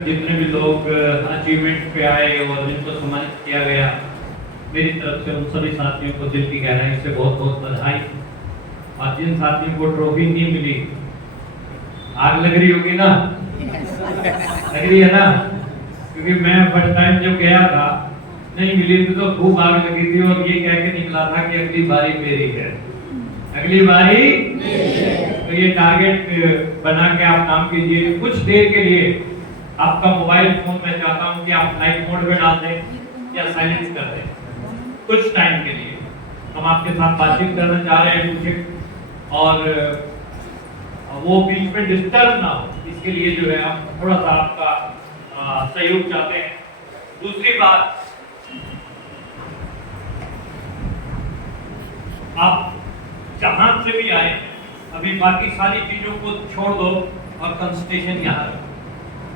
जितने भी लोग अचीवमेंट पे आए और जिनको सम्मानित किया गया, मेरी तरफ से उन सभी साथियों को दिल की गहराई से बहुत बहुत बधाई। और जिन साथियों को ट्रॉफी नहीं मिली, आग लग रही होगी ना? लग रही है ना? क्योंकि मैं फर्स्ट टाइम जब गया था नहीं मिली थी तो खूब आग लगी थी और ये कह के निकला था कि अगली बारी मेरी है, अगली बारी। तो ये टारगेट बना के आप काम कीजिए। कुछ देर के लिए आपका मोबाइल फोन मैं चाहता हूं कि आप फ्लाइट मोड में डाल दें या साइलेंस कर दें कुछ टाइम के लिए। हम आपके साथ बातचीत करना चाह रहे हैं कुछ, और वो बीच में डिस्टर्ब ना हो, इसके लिए जो है हम थोड़ा सा आपका सहयोग चाहते हैं। दूसरी बात, आप जहां से भी आए अभी बाकी सारी चीजों को छोड़ दो और कंसंट्रेशन यहाँ रखो,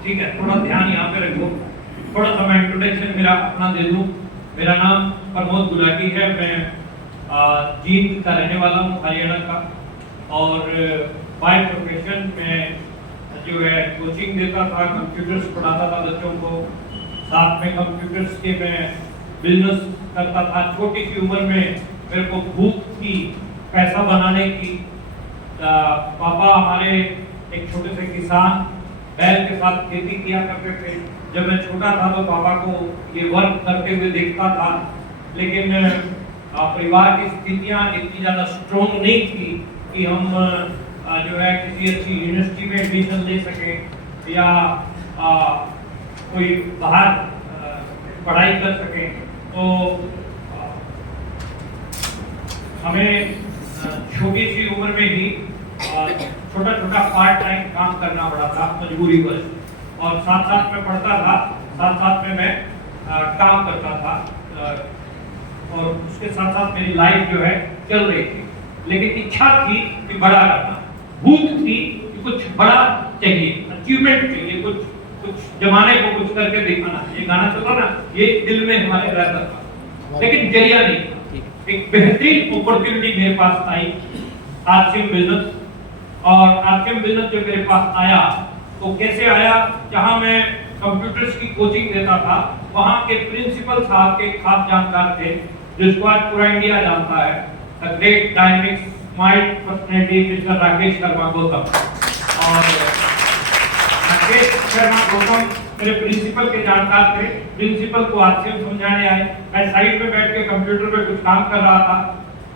ठीक है? थोड़ा ध्यान यहाँ पे रखो। थोड़ा सा मैं इंट्रोडक्शन मेरा अपना दे दूँ। मेरा नाम प्रमोद गुलाटी है, मैं जींद का रहने वाला हूँ, हरियाणा का। और बाय प्रोफेशन में जो है कोचिंग देता था, कंप्यूटर्स पढ़ाता था बच्चों को, साथ में कंप्यूटर्स के मैं बिजनेस करता था। छोटी सी उम्र में मेरे को भूख थी पैसा बनाने की। पापा हमारे एक छोटे से किसान बैल के साथ खेती किया करते थे। जब मैं छोटा था तो पापा को ये वर्क करते हुए देखता था, लेकिन परिवार की स्थितियां इतनी ज़्यादा स्ट्रॉन्ग नहीं थी कि हम जो है किसी अच्छी यूनिवर्सिटी में एडमिशन ले सकें या कोई बाहर पढ़ाई कर सकें। तो हमें छोटी सी उम्र में ही छोटा छोटा पार्ट टाइम काम करना पड़ा था मजबूरीवश, और साथ साथ में पढ़ता था, साथ साथ में मैं काम करता था, और उसके साथ साथ मेरी लाइफ जो है चल रही थी। लेकिन इच्छा थी कि बड़ा करना, भूख थी कि कुछ बड़ा चाहिए, अचीवमेंट चाहिए, कुछ जमाने को कुछ करके दिखाना। ये गाना चला ना, ये दिल में हमारे रहता था, लेकिन जरिया नहीं था। एक बेहतरीन अपॉर्चुनिटी मेरे पास आई, आरसीएम बिजनेस। और आरसीएम बिजनेस जो मेरे पास आया तो कैसे आया, जहां मैं कंप्यूटर्स की कोचिंग देता था, वहां के प्रिंसिपल साहब के खास जानकार थे, जिसको आज पूरा इंडिया जानता है, the great dynamic smart personality mister Rakesh Sharma Gautam. और राकेश शर्मा गौतम मेरे प्रिंसिपल के जानकार थे। प्रिंसिपल को आरसीएम समझाने आए, मैं साइड में बैठ के कंप्यूटर पे कुछ काम कर रहा था।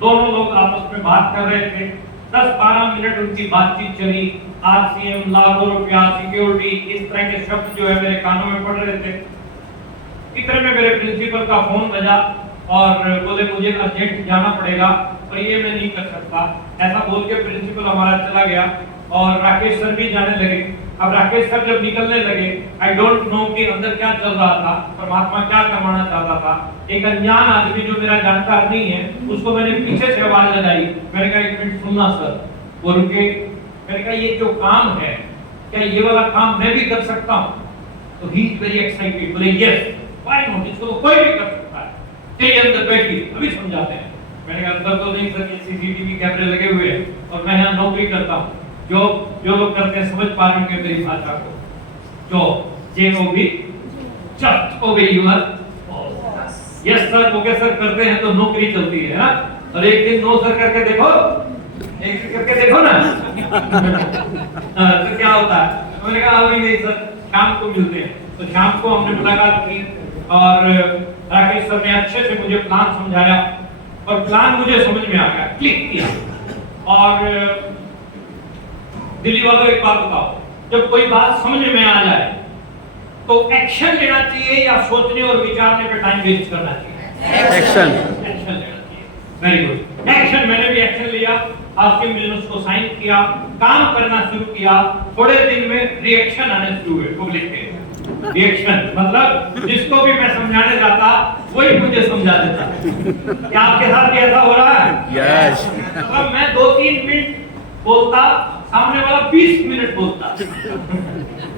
दोनों लोग आपस में बात कर रहे थे। 10-12 मिनट उनकी बातचीत चली। आरसीएम, लाखों रुपया, सिक्योरिटी, इस तरह के शब्द जो है मेरे कानों में पड़ रहे थे। इतने में मेरे प्रिंसिपल का फोन बजा और बोले मुझे अर्जेंट जाना पड़ेगा और ये मैं नहीं कर सकता। ऐसा बोल के प्रिंसिपल हमारा चला गया और राकेश सर भी जाने लगे। अब राकेश सर जब निकलने लगे, आई डोंट नो कि अंदर क्या चल रहा था, परमात्मा क्या करवाना चाहता था। एक अनजान आदमी जो मेरा जानकार नहीं है, उसको मैंने पीछे से आवाज लगाई। मैंने कहा एक मिनट सुनना सर। वो रुके। मैंने कहा ये जो काम है, क्या ये वाला काम मैं भी कर सकता हूँ? तो ही इज वेरी एक्साइटेड, बोले यस व्हाई नॉट, इसको तो कोई भी कर सकता है, चलिए अंदर बैठिए अभी समझाते हैं। मैंने कहा अंदर तो नहीं सर, ये सीसीटीवी कैमरे लगे हुए हैं और मैं यहाँ नौकरी करता हूँ। जो लोग करते हैं समझ पा रहे होंगे मेरी भाषा को। जो JOB just obey your yes sir, okay sir करते हैं तो नौकरी चलती है ना। और एक दिन नो सर करके देखो, एक करके देखो ना तो क्या होता है। मैंने कहा अभी नहीं सर, शाम को मिलते हैं। तो शाम को हमने मुलाकात की और राकेश सर ने अच्छे से मुझे प्लान समझाया और प्लान मुझे समझ में आ गया, क्लिक किया। और दिल्ली वालों एक बात बताओ, जब कोई बात समझ में आ जाए तो एक्शन लेना चाहिए या सोचने और विचारने पे टाइम वेस्ट करना चाहिए? एक्शन लेना चाहिए। Very good, action. मैंने भी एक्शन लिया, आपके बिजनेस को साइन किया, काम करना शुरू किया। थोड़े दिन में रिएक्शन आने शुरू हुए पब्लिक के। रिएक्शन मतलब जिसको भी मैं समझाने जाता वही मुझे समझा देता। क्या आपके साथ भी ऐसा हो रहा है? यस। मतलब मैं 2-3 मिनट बोलता, सामने वाला 20 मिनट बोलता।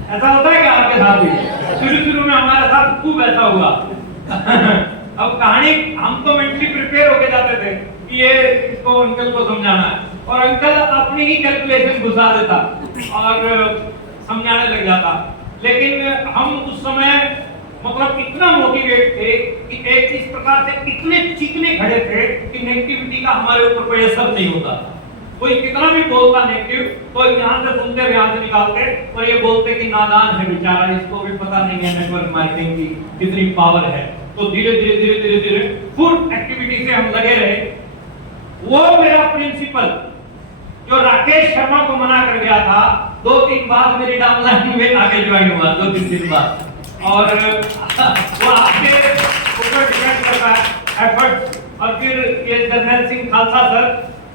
ऐसा होता है क्या आपके साथ भी? शुरू में हमारे साथ खूब ऐसा हुआ। अब कहानी हम तो मेंटली प्रिपेयर होके जाते थे कि ये इसको अंकल को समझाना है, और अंकल अपनी ही कैलकुलेशन घुसा देता और समझाने लग जाता। लेकिन हम उस समय मतलब इतना मोटिवेट थे कि एक इस प्रकार से इतने चिकने खड़े थे कि नेगेटिविटी का हमारे ऊपर कोई असर नहीं होता था। कोई कितना भी बोलता नेगेटिव, तो यहाँ से सुनते यहाँ से निकालते और ये बोलते कि नादान है बेचारा, इसको भी पता नहीं है नेटवर्क मार्केटिंग की कितनी पावर है। तो धीरे धीरे फुल एक्टिविटी से हम लगे रहे। वो मेरा प्रिंसिपल जो राकेश शर्मा को मना कर गया था, 2-3 बार मेरी डाउनलाइन में आगे ज्वाइन हुआ, 2-3 दिन बाद। और वो आपके ऊपर डिपेंड करता है एफर्ट। और फिर ये जर्नैल सिंह खालसा सर,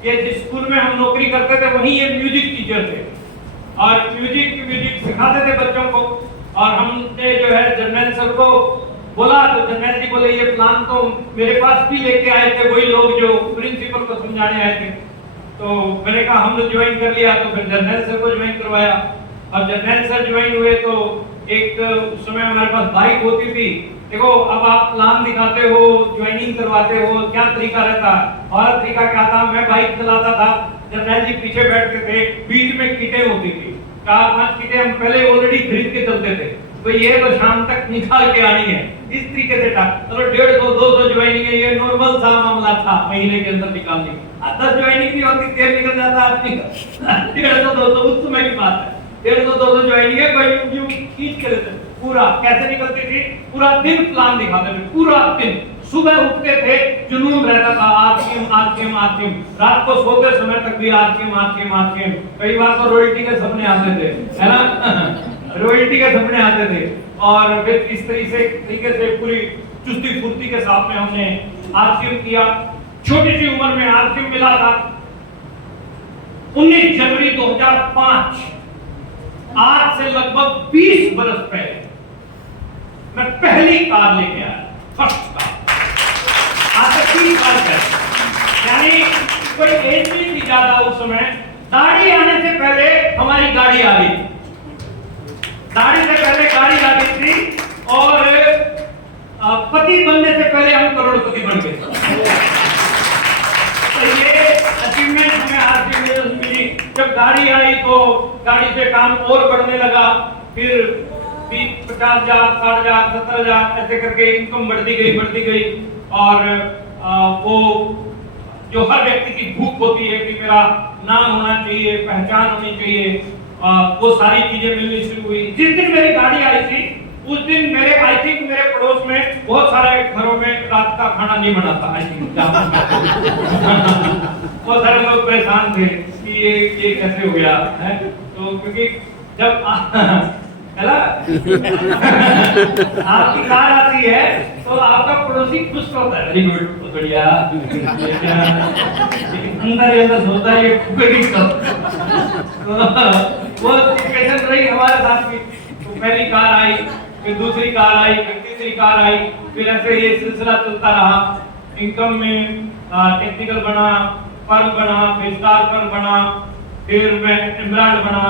ये जिस स्कूल में हम नौकरी करते थे वहीं ये म्यूजिक टीचर थे और म्यूजिक सिखाते थे बच्चों को। और हमने जो है जर्नैल सर को बोला तो जर्नैल जी बोले ये प्लान तो मेरे पास भी लेके आए थे वही लोग जो प्रिंसिपल को समझाने आए थे। तो मैंने कहा हमने ज्वाइन कर लिया, तो फिर जर्नैल सर को ज्वाइन करवाया। और जर्नैल सर ज्वाइन हुए तो एक उस समय हमारे पास बाइक होती थी। देखो अब आप प्लान दिखाते हो, ज्वाइनिंग करवाते हो, क्या तरीका रहता है। और तरीका क्या था, मैं बाइक चलाता था, जर्नैल जी पीछे बैठते थे, बीच में किटें होती थी, 4-5 किटें हम पहले ऑलरेडी खरीद के चलते थे। तो ये तो शाम तक निकाल के आनी है, इस तरीके से था। चलो 150-200 ज्वाइनिंग है, ये नॉर्मल सा मामला था महीने के अंदर निकालने। 10 ज्वाइनिंग नहीं होती, तेल निकल जाता आदमी का। 150-200 उस समय की बात है, 150-200 ज्वाइनिंग है, कोई यूं खींच के लेते पूरा। कैसे निकलती थी, पूरा दिन प्लान दिखाते थे, पूरा दिन। सुबह उठते थे, जुनून रहता था, आरसीएम। रात को सोते समय तक भी आरसीएम। कई बार तो रॉयल्टी के सपने आते थे, है ना रॉयल्टी के सपने आते थे। और फिर इस तरीके से पूरी चुस्ती फुर्ती के साथ में हमने आरसीएम किया। छोटी सी उम्र में आरसीएम मिला था। 19 जनवरी 2005, आज से लगभग 20 बरस पहले मैं पहली कार लेके आया, फर्स्ट कार। आज तक 3 कार है, यानी कोई एज नहीं थी ज्यादा उस समय। दाढ़ी आने से पहले हमारी गाड़ी आ गई, दाढ़ी से पहले गाड़ी आ गई थी। और पति बनने से पहले हम करोड़पति बन गए। तो ये अचीवमेंट हमें आज मिली। जब गाड़ी आई तो गाड़ी से काम और बढ़ने लगा। फिर 50,000, 60,000, 70,000 ऐसे करके इनकम बढ़ती गई। और वो जो हर व्यक्ति की भूख होती है कि मेरा नाम होना चाहिए, पहचान होनी चाहिए, वो सारी चीजें मिलनी शुरू हुई। जिस दिन मेरी गाड़ी आई थी उस दिन मेरे पड़ोस में बहुत सारे घरों में रात का खाना नहीं बना था। बहुत सारे लोग परेशान थे कि ये कैसे हो गया है। तो क्योंकि जब आपकी कार आती है तो आपका पड़ोसी खुश होता है, वेरी गुड, बहुत बढ़िया। अंदर सोचता है ये फुकड़ी कब। वो सिचुएशन रही हमारे साथ भी। तो पहली कार आई, फिर दूसरी कार आई, फिर तीसरी कार आई, फिर ऐसे ये सिलसिला चलता रहा। इनकम में टेक्निकल बना, फर्म बना, फिर स्टार फर्म बना, फिर मैं एमराल्ड बना,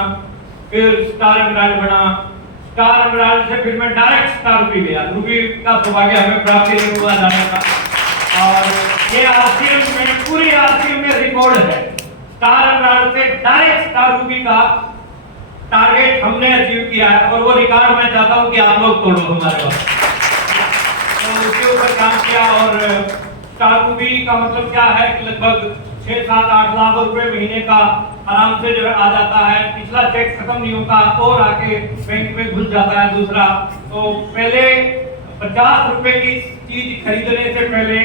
फिर स्टार एमराल्ड बना। स्टार एमराल्ड से फिर मैं डायरेक्ट स्टार रूबी गया। रूबी का सौभाग्य हमें प्राप्त नहीं हुआ जाने का। और ये आरसीएम में, पूरी आरसीएम में रिकॉर्ड है। स्टार एमराल्ड से डायरेक्ट स्टार रूबी का टारगेट हमने अचीव किया है। और वो रिकॉर्ड मैं चाहता हूं कि आप लोग तोड़ो हमारे पास। तो उसके ऊपर काम किया। और स्टार रूबी का मतलब क्या है कि लगभग 6-7-8 लाख रुपए महीने का आराम से जो है आ जाता है। पिछला चेक खत्म नहीं होता और आके बैंक में घुस जाता है दूसरा। तो पहले 50 रुपए की चीज खरीदने से पहले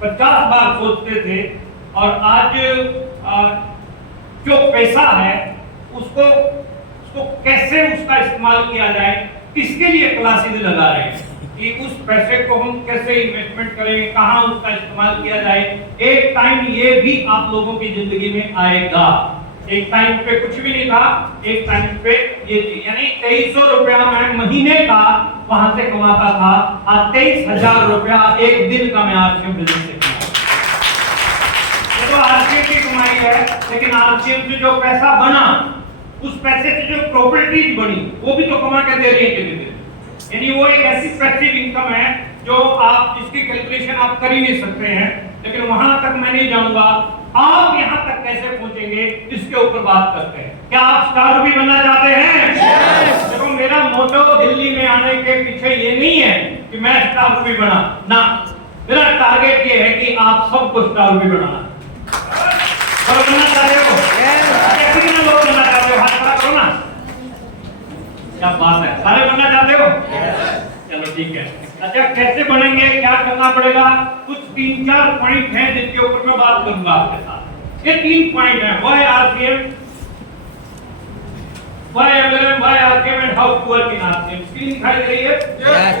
50 बार सोचते थे। और आज जो पैसा है उसको कैसे उसका इस्तेमाल किया जाए, इसके लिए क्लासेस लगा रहे हैं कि उस पैसे को हम कैसे इन्वेस्टमेंट करें, कहां उसका इस्तेमाल किया जाए। एक टाइम ये भी आप लोगों की जिंदगी में आएगा। एक टाइम पे कुछ भी नहीं था, एक टाइम पे ये चीज, यानी 2300 रुपया मैं महीने का वहां से कमाता था। आज 23,000 रुपया एक दिन का मैं आरसीएम बिजनेस से तो आरसीएम की कमाई है। लेकिन आरसीएम से जो पैसा बना, उस पैसे से जो प्रॉपर्टीज बनी, वो भी तो कमा के दे रही है। यानी वो एक ऐसी पैसिव इनकम है जो आप जिसकी कैलकुलेशन आप कर ही नहीं सकते हैं। लेकिन वहां तक मैं नहीं जाऊंगा। आप यहाँ तक कैसे पहुंचेंगे इसके ऊपर बात करते हैं। क्या आप स्टार भी बनना चाहते हैं? देखो मेरा मोटो दिल्ली में आने के पीछे ये नहीं है कि मैं स्टार भी बना ना, मेरा टारगेट ये है कि आप सबको स्टार भी बनाना। और बनना चाहते हो? कितने लोग बनना चाहते हो? हाथ खड़ा करो ना। क्या बात है, सारे बनना चाहते हो? चलो ठीक है। अच्छा कैसे बनेंगे, क्या करना पड़ेगा? कुछ 3-4 पॉइंट हैं जिनके ऊपर मैं बात करूंगा आपके साथ। ये 3 पॉइंट हैं, why RCM, why MLM, why RCM and how to work in RCM. Screen दिखाई दे रही है? यस।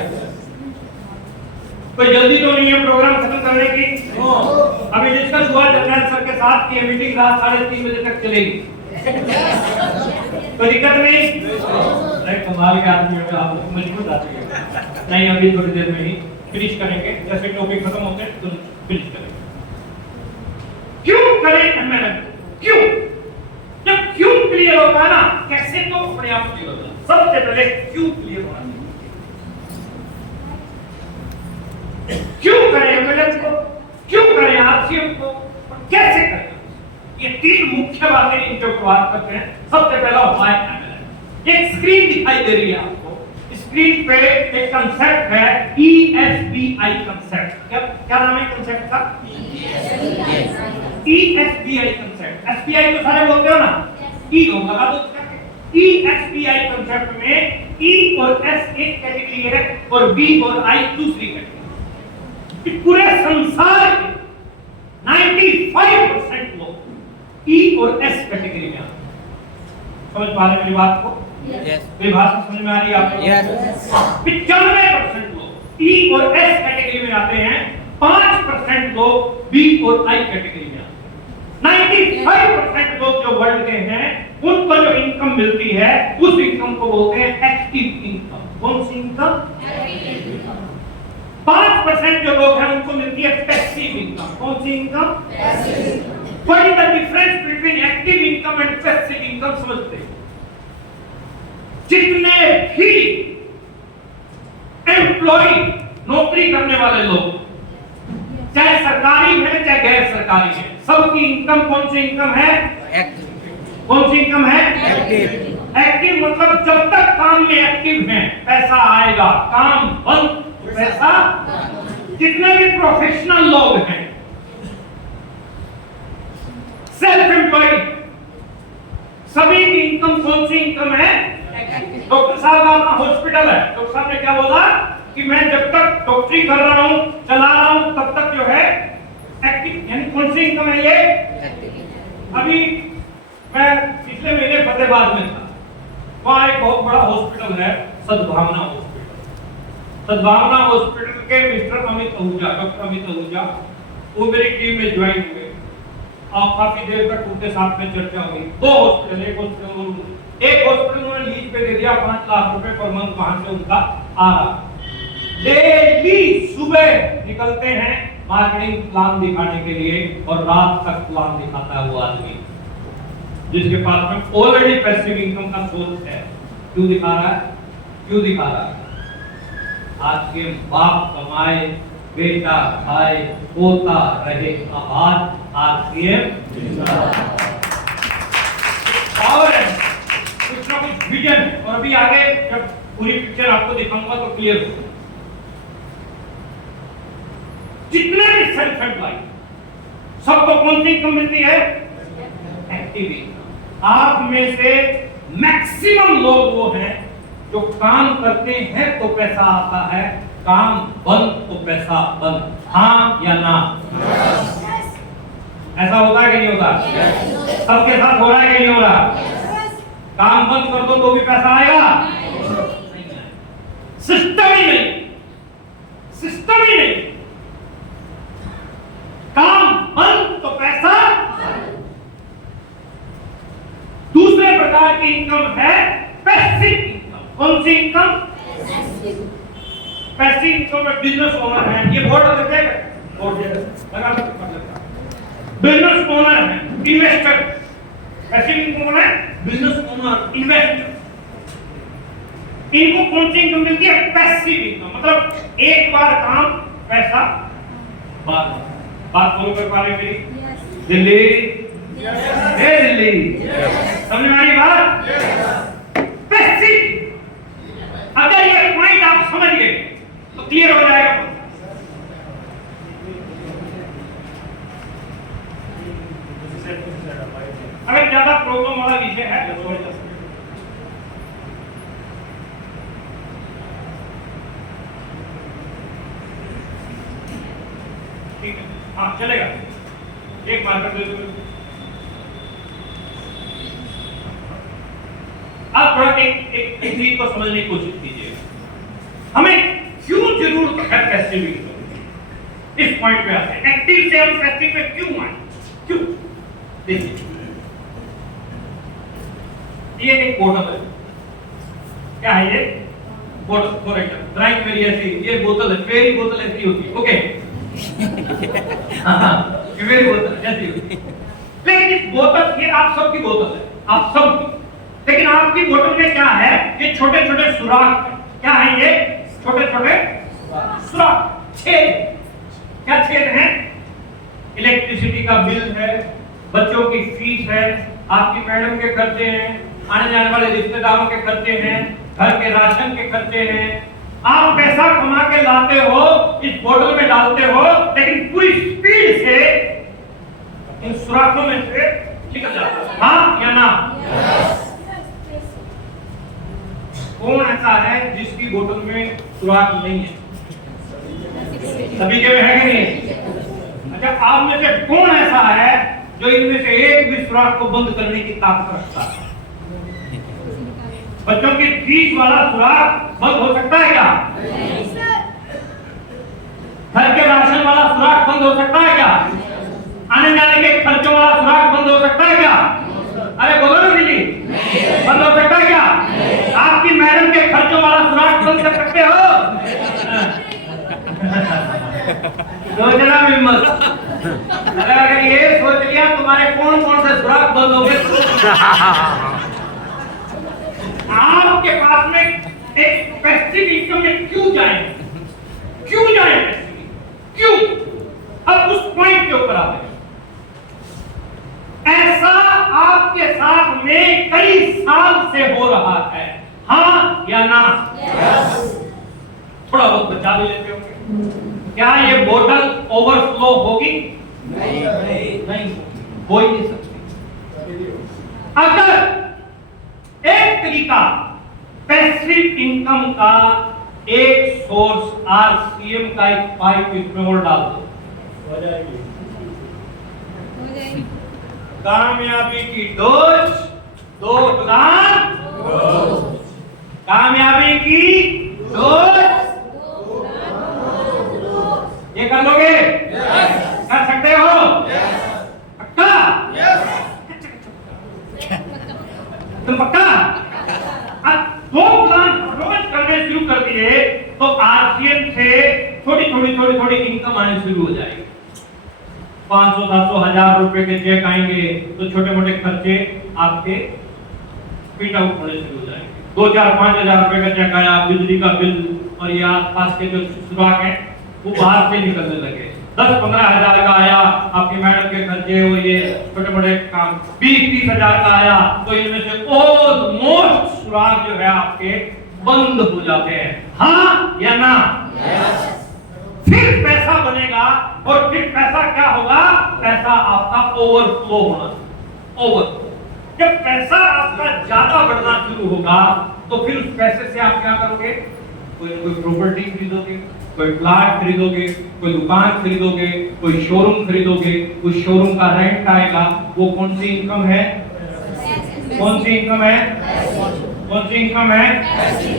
कोई जल्दी तो नहीं है प्रोग्राम खत्म करने की? अभी डिस्कस हुआ जनरल सर के साथ कि मीटिंग रात 3:30 बजे तक चलेगी। कोई दिक्कत नहीं? अरे कमाल के आदमी हो आप, मजबूत आदमी हो। नहीं अभी थोड़ी देर में ही फिनिश करेंगे, जैसे टॉपिक खत्म होते हैं तो फिनिश करेंगे। क्यों करें एमएलएम? क्यों? जब क्यों क्लियर होता है ना, कैसे तो अपने आप क्लियर होता है। सबसे पहले क्यों क्लियर होना चाहिए। क्यों करें एमएलएम को, क्यों करें आरसीएम को, और कैसे करें? ये 3 मुख्य बातें इनके ऊपर बात करते हैं। सबसे पहला व्हाई एमएलएम। एक स्क्रीन दिखाई दे रही है आपको, स्क्रीन पे एक कांसेप्ट है ESBI कांसेप्ट। क्या नाम है कांसेप्ट का? ESBI concept. SBI तो सारे बोलते हो ना, E हो लगा दो उसका। ESBI कांसेप्ट में E और S एक कैटेगरी है और B और I दूसरी कैटेगरी। पूरे संसार के 95% लोग E और S कैटेगरी में आते हैं। समझ पा रहे मेरी बात को? यस। मेरी भाषा समझ में आ रही है आपको? यस। 95% लोग E और S कैटेगरी में आते हैं, 5% लोग B और I कैटेगरी में आते हैं। 95% लोग जो वर्ल्ड के हैं उनको जो इनकम मिलती है उस इनकम को बोलते हैं एक्टिव इनकम। कौन सी इनकम? 5% जो लोग हैं उनको मिलती है पैसिव इनकम। कौन सी इनकम? Passive. What is the difference between active income and passive income समझते हैं? जितने भी एम्प्लॉय नौकरी करने वाले लोग, चाहे सरकारी है चाहे गैर सरकारी है, सबकी इनकम कौन सी इनकम है? एक्टिव। कौन सी इनकम है? एक्टिव। एक्टिव मतलब जब तक काम में एक्टिव हैं पैसा आएगा, काम बंद पैसा। जितने भी प्रोफेशनल लोग हैं, सेल्फ एम्प्लॉयड, सभी की इनकम कौन सी इनकम है? डॉक्टर साहब का हॉस्पिटल है, डॉक्टर साहब ने क्या बोला कि मैं जब तक डॉक्टरी कर रहा हूं, चला रहा हूं, तब तक जो है एक्टिव, यानी कौन सी इनकम है ये? अभी मैं पिछले महीने फतेहाबाद में था, वहां एक बहुत बड़ा हॉस्पिटल है सद्भावना हॉस्पिटल। सद्भावना हॉस्पिटल के मिस्टर अमित आहूजा, डॉक्टर अमित आहूजा, वो मेरी टीम में ज्वाइन हुए और काफी देर तक उनके साथ में चर्चा हुई। 2 हॉस्पिटल, एक हॉस्पिटल उन्होंने लीज पे दे दिया, 5 लाख रुपए पर मंथ वहां से उनका आ रहा। डेली सुबह निकलते हैं मार्केटिंग प्लान दिखाने के लिए और रात तक प्लान दिखाता है वो आदमी, जिसके पास में ऑलरेडी पैसिव इनकम का सोर्स है। क्यों दिखा रहा है? क्यों दिखा रहा है? आज के बाप कमाए, बेटा खाए, पोता रहे आबाद। आरसीएम पावर है, कुछ ना कुछ विजन है। और अभी आगे जब पूरी पिक्चर आपको दिखाऊंगा तो क्लियर होगा। जितने भी सेल्फ एम्प्लॉयड सबको कौन सी इनकम मिलती है? Active income. आप में से मैक्सिमम लोग वो हैं जो काम करते हैं तो पैसा आता है, काम बंद तो पैसा बंद। हाँ या ना? ऐसा होता है कि नहीं होता? सबके साथ हो रहा है कि नहीं हो रहा? काम बंद कर दो तो भी पैसा आएगा? सिस्टम ही नहीं, सिस्टम ही नहीं। काम बंद तो पैसा। दूसरे प्रकार की इनकम है पैसिव इनकम। कौन सी इनकम? पैसिव इनकम में बिजनेस ओनर है, ये बोर्ड लगा लगा बिजनेस ओनर है, इन्वेस्टर। पैसिव इनकम है बिजनेस ओनर, इन्वेस्टर। इनको कौन सी इनकम मिलती है? Passive income. मतलब एक बार काम, पैसा बार। बात फॉलो कर पा रहे हैं मेरी? दिल्ली, दिल्ली, समझ में आ रही बात? पैसिव, अगर ये पॉइंट आप समझ गए तो क्लियर हो जाएगा। अगर ज्यादा प्रॉब्लम वाला विषय है तो छोड़ सकते। ठीक है, हाँ चलेगा, एक मार्कर दे दो। आप थोड़ा एक चीज को समझने की कोशिश कीजिए, हमें क्यों जरूरत है पैसिव इनकम। इस पॉइंट पे आते हैं, एक्टिव से हम पैसिव में क्यों आए, क्यों? देखिए, ये एक बोतल है, क्या है ये? बोतल, फॉर एग्जांपल ड्राइंग मेरी ऐसी, ये बोतल है, मेरी बोतल ऐसी होती है, ओके? हाँ, मेरी बोतल ऐसी होती है, लेकिन इस बोतल, ये आप सबकी बोतल है, आप सबकी, लेकिन आपकी बोतल में क्या है? ये छोटे छोटे सुराख है, क्या है ये? छोटे छोटे सुराख, छेद। क्या छेद है? इलेक्ट्रिसिटी का बिल है, बच्चों की फीस है, आपकी मैडम के खर्चे हैं, आने जाने वाले रिश्तेदारों के खर्चे हैं, घर के राशन के खर्चे हैं। आप पैसा कमा के लाते हो, इस बोतल में डालते हो, लेकिन पूरी स्पीड से इन सुराखों में से निकल जाता है, हाँ या ना? कौन ऐसा है जिसकी बोतल में सुराख नहीं है? सभी के में है कि नहीं? अच्छा, आप में से कौन ऐसा है जो इनमें से एक भी सुराख को बंद करने की ताकत रखता है? बच्चों की फीस वाला सुराख बंद हो सकता है क्या? नहीं सर। घर के राशन वाला सुराख बंद हो सकता है क्या? आने जाने के खर्चों वाला सुराख बंद हो सकता है क्या? अरे बोलो ना दीदी, बंद हो सकता है क्या? आपकी मैडम के खर्चों वाला सुराख बंद कर सकते हो? सोचना भी मत। अगर ये सोच लिया तुम्हारे कौन कौन से सुराख बंद हो गए। आपके पास में एक पैसिव इनकम में क्यों जाए, क्यों जाए, क्यों? अब उस पॉइंट के ऊपर आते हैं। ऐसा आपके साथ में कई साल से हो रहा है, हाँ या ना? थोड़ा बहुत बचा भी लेते होंगे। क्या ये बोतल ओवरफ्लो होगी? नहीं, हो ही नहीं सकती। अगर एक तरीका पैसिव इनकम का, एक सोर्स आरसीएम का एक पाइप इसमें और डाल दो, हो जाएगी। कामयाबी की डोज, दो प्लान, कामयाबी की डोज, ये कर लोगे? कर सकते हो? पक्का? तुम पक्का? अब दो प्लान रोज करने शुरू कर दिए तो आरसीएम से थोड़ी थोड़ी इनकम आनी शुरू हो जाएगी। 500, 700, 1000 रुपए के चेक आएंगे तो छोटे मोटे खर्चे आपके प्रिंट आउट होने शुरू हो जाएंगे। 2-4, 5,000 रुपए का चेक आया, बिजली का बिल और ये आसपास के जो सुराख है वो बाहर से निकलने लगे। 10-15 हजार का आया, आपकी मैडम के खर्चे हो, ये छोटे मोटे काम 20-30 हजार का आया, तो इनमें से ऑलमोस्ट सुराख जो है आपके बंद हो जाते हैं, हाँ या ना? फिर पैसा बनेगा और फिर पैसा क्या होगा? पैसा आपका ओवरफ्लो होना, ओवरफ्लो। जब पैसा आपका ज्यादा बढ़ना शुरू होगा तो फिर उस पैसे से आप क्या करोगे? कोई प्रॉपर्टी खरीदोगे, कोई प्लाट खरीदोगे, कोई दुकान खरीदोगे, कोई शोरूम खरीदोगे, उस शोरूम का रेंट आएगा। वो कौन सी इनकम है? कौन सी इनकम है? कौन सी इनकम है?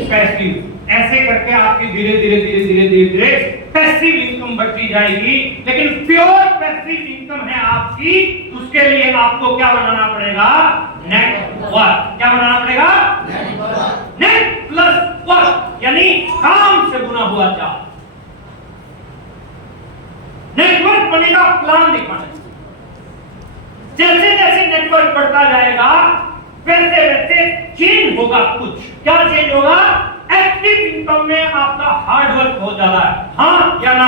पैसिव। ऐसे करके आपकी धीरे धीरे पैसिव इनकम बढ़ती जाएगी। लेकिन प्योर पैसिव इनकम है आपकी, उसके लिए आपको क्या बनाना पड़ेगा? नेटवर्क। क्या बनाना पड़ेगा? नेट प्लस वर्क, यानी काम से बुना हुआ चार्ज। नेटवर्क बनेगा प्लान दिखाने। जैसे जैसे नेटवर्क बढ़ता जाएगा वैसे वैसे चेंज होगा। कुछ क्या चेंज होगा? एक्टिव इनकम में आपका हार्डवर्क हो जा रहा है, हाँ या ना?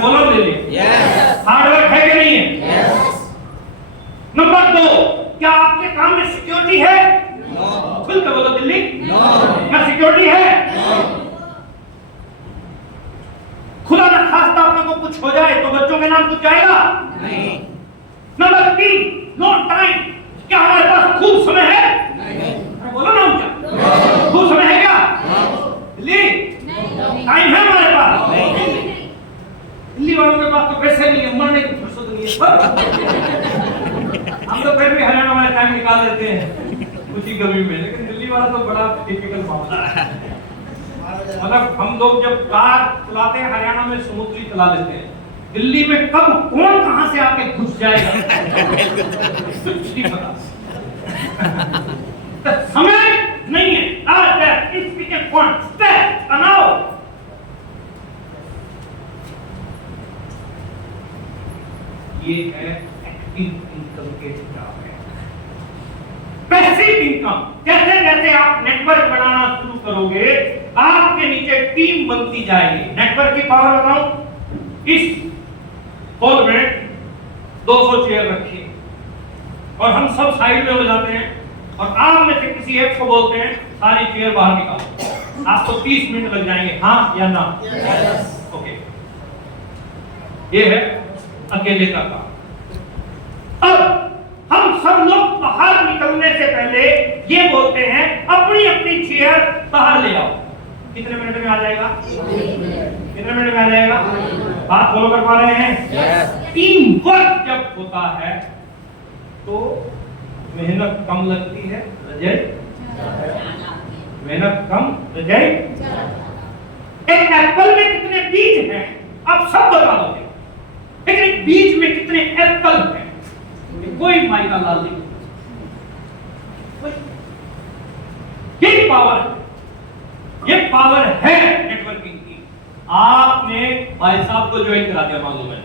बोलो दीदी, हार्डवर्क है कि नहीं है? नंबर 2, क्या आपके काम में सिक्योरिटी है? खुल कर बोलो दिल्ली, क्या सिक्योरिटी है? खुदा न खास्ता अपने को कुछ हो जाए तो बच्चों के नाम कुछ जाएगा नहीं। नंबर 3, नो टाइम, क्या हमारे पास खूब समय है? नहीं। बोलो ना ऊंचा, खूब समय है क्या? दिल्ली, टाइम है हमारे पास? नहीं। दिल्ली वालों के पास तो पैसे नहीं है, मरने की फुर्सत नहीं है। हम तो फिर भी हरियाणा वाले टाइम निकाल देते हैं उसी गर्मी में, लेकिन दिल्ली वाला तो बड़ा टिपिकल मामला है। मतलब हम लोग जब कार चलाते हैं हरियाणा में स्मूथली चला लेते हैं, दिल्ली में कब कौन कहां से आके घुस जाएगा कुछ नहीं पता। समय नहीं है। ये है एक्टिव इनकम के हिसाब है। पैसिव इनकम, जैसे जैसे आप नेटवर्क बनाना शुरू करोगे आपके नीचे टीम बनती जाएगी। नेटवर्क की पावर बताऊं, इस हॉल में 200 चेयर रखी और हम सब साइड में हो जाते हैं और आप में से किसी एक को बोलते हैं सारी चेयर बाहर निकालो, आपको 30 मिनट लग जाएंगे, हाँ या ना? यस। ओके, ये है अकेले का काम। अब हम सब लोग बाहर निकलने से पहले ये बोलते हैं अपनी अपनी चेयर बाहर ले आओ। कितने मिनट में आ जाएगा? कितने मिनट में आ जाएगा? बात फॉलो कर पा रहे हैं? टीम वर्क जब होता है तो मेहनत कम लगती है, रिजल्ट मेहनत कम, रिजल्ट। एक एप्पल में कितने बीज हैं आप सब बता दोगे, लेकिन एक बीज में कितने एप्पल हैं कोई मायना लाल नहीं। ये पावर है, ये पावर है नेटवर्किंग की। आपने भाई साहब को ज्वाइन करा दिया मालूम है,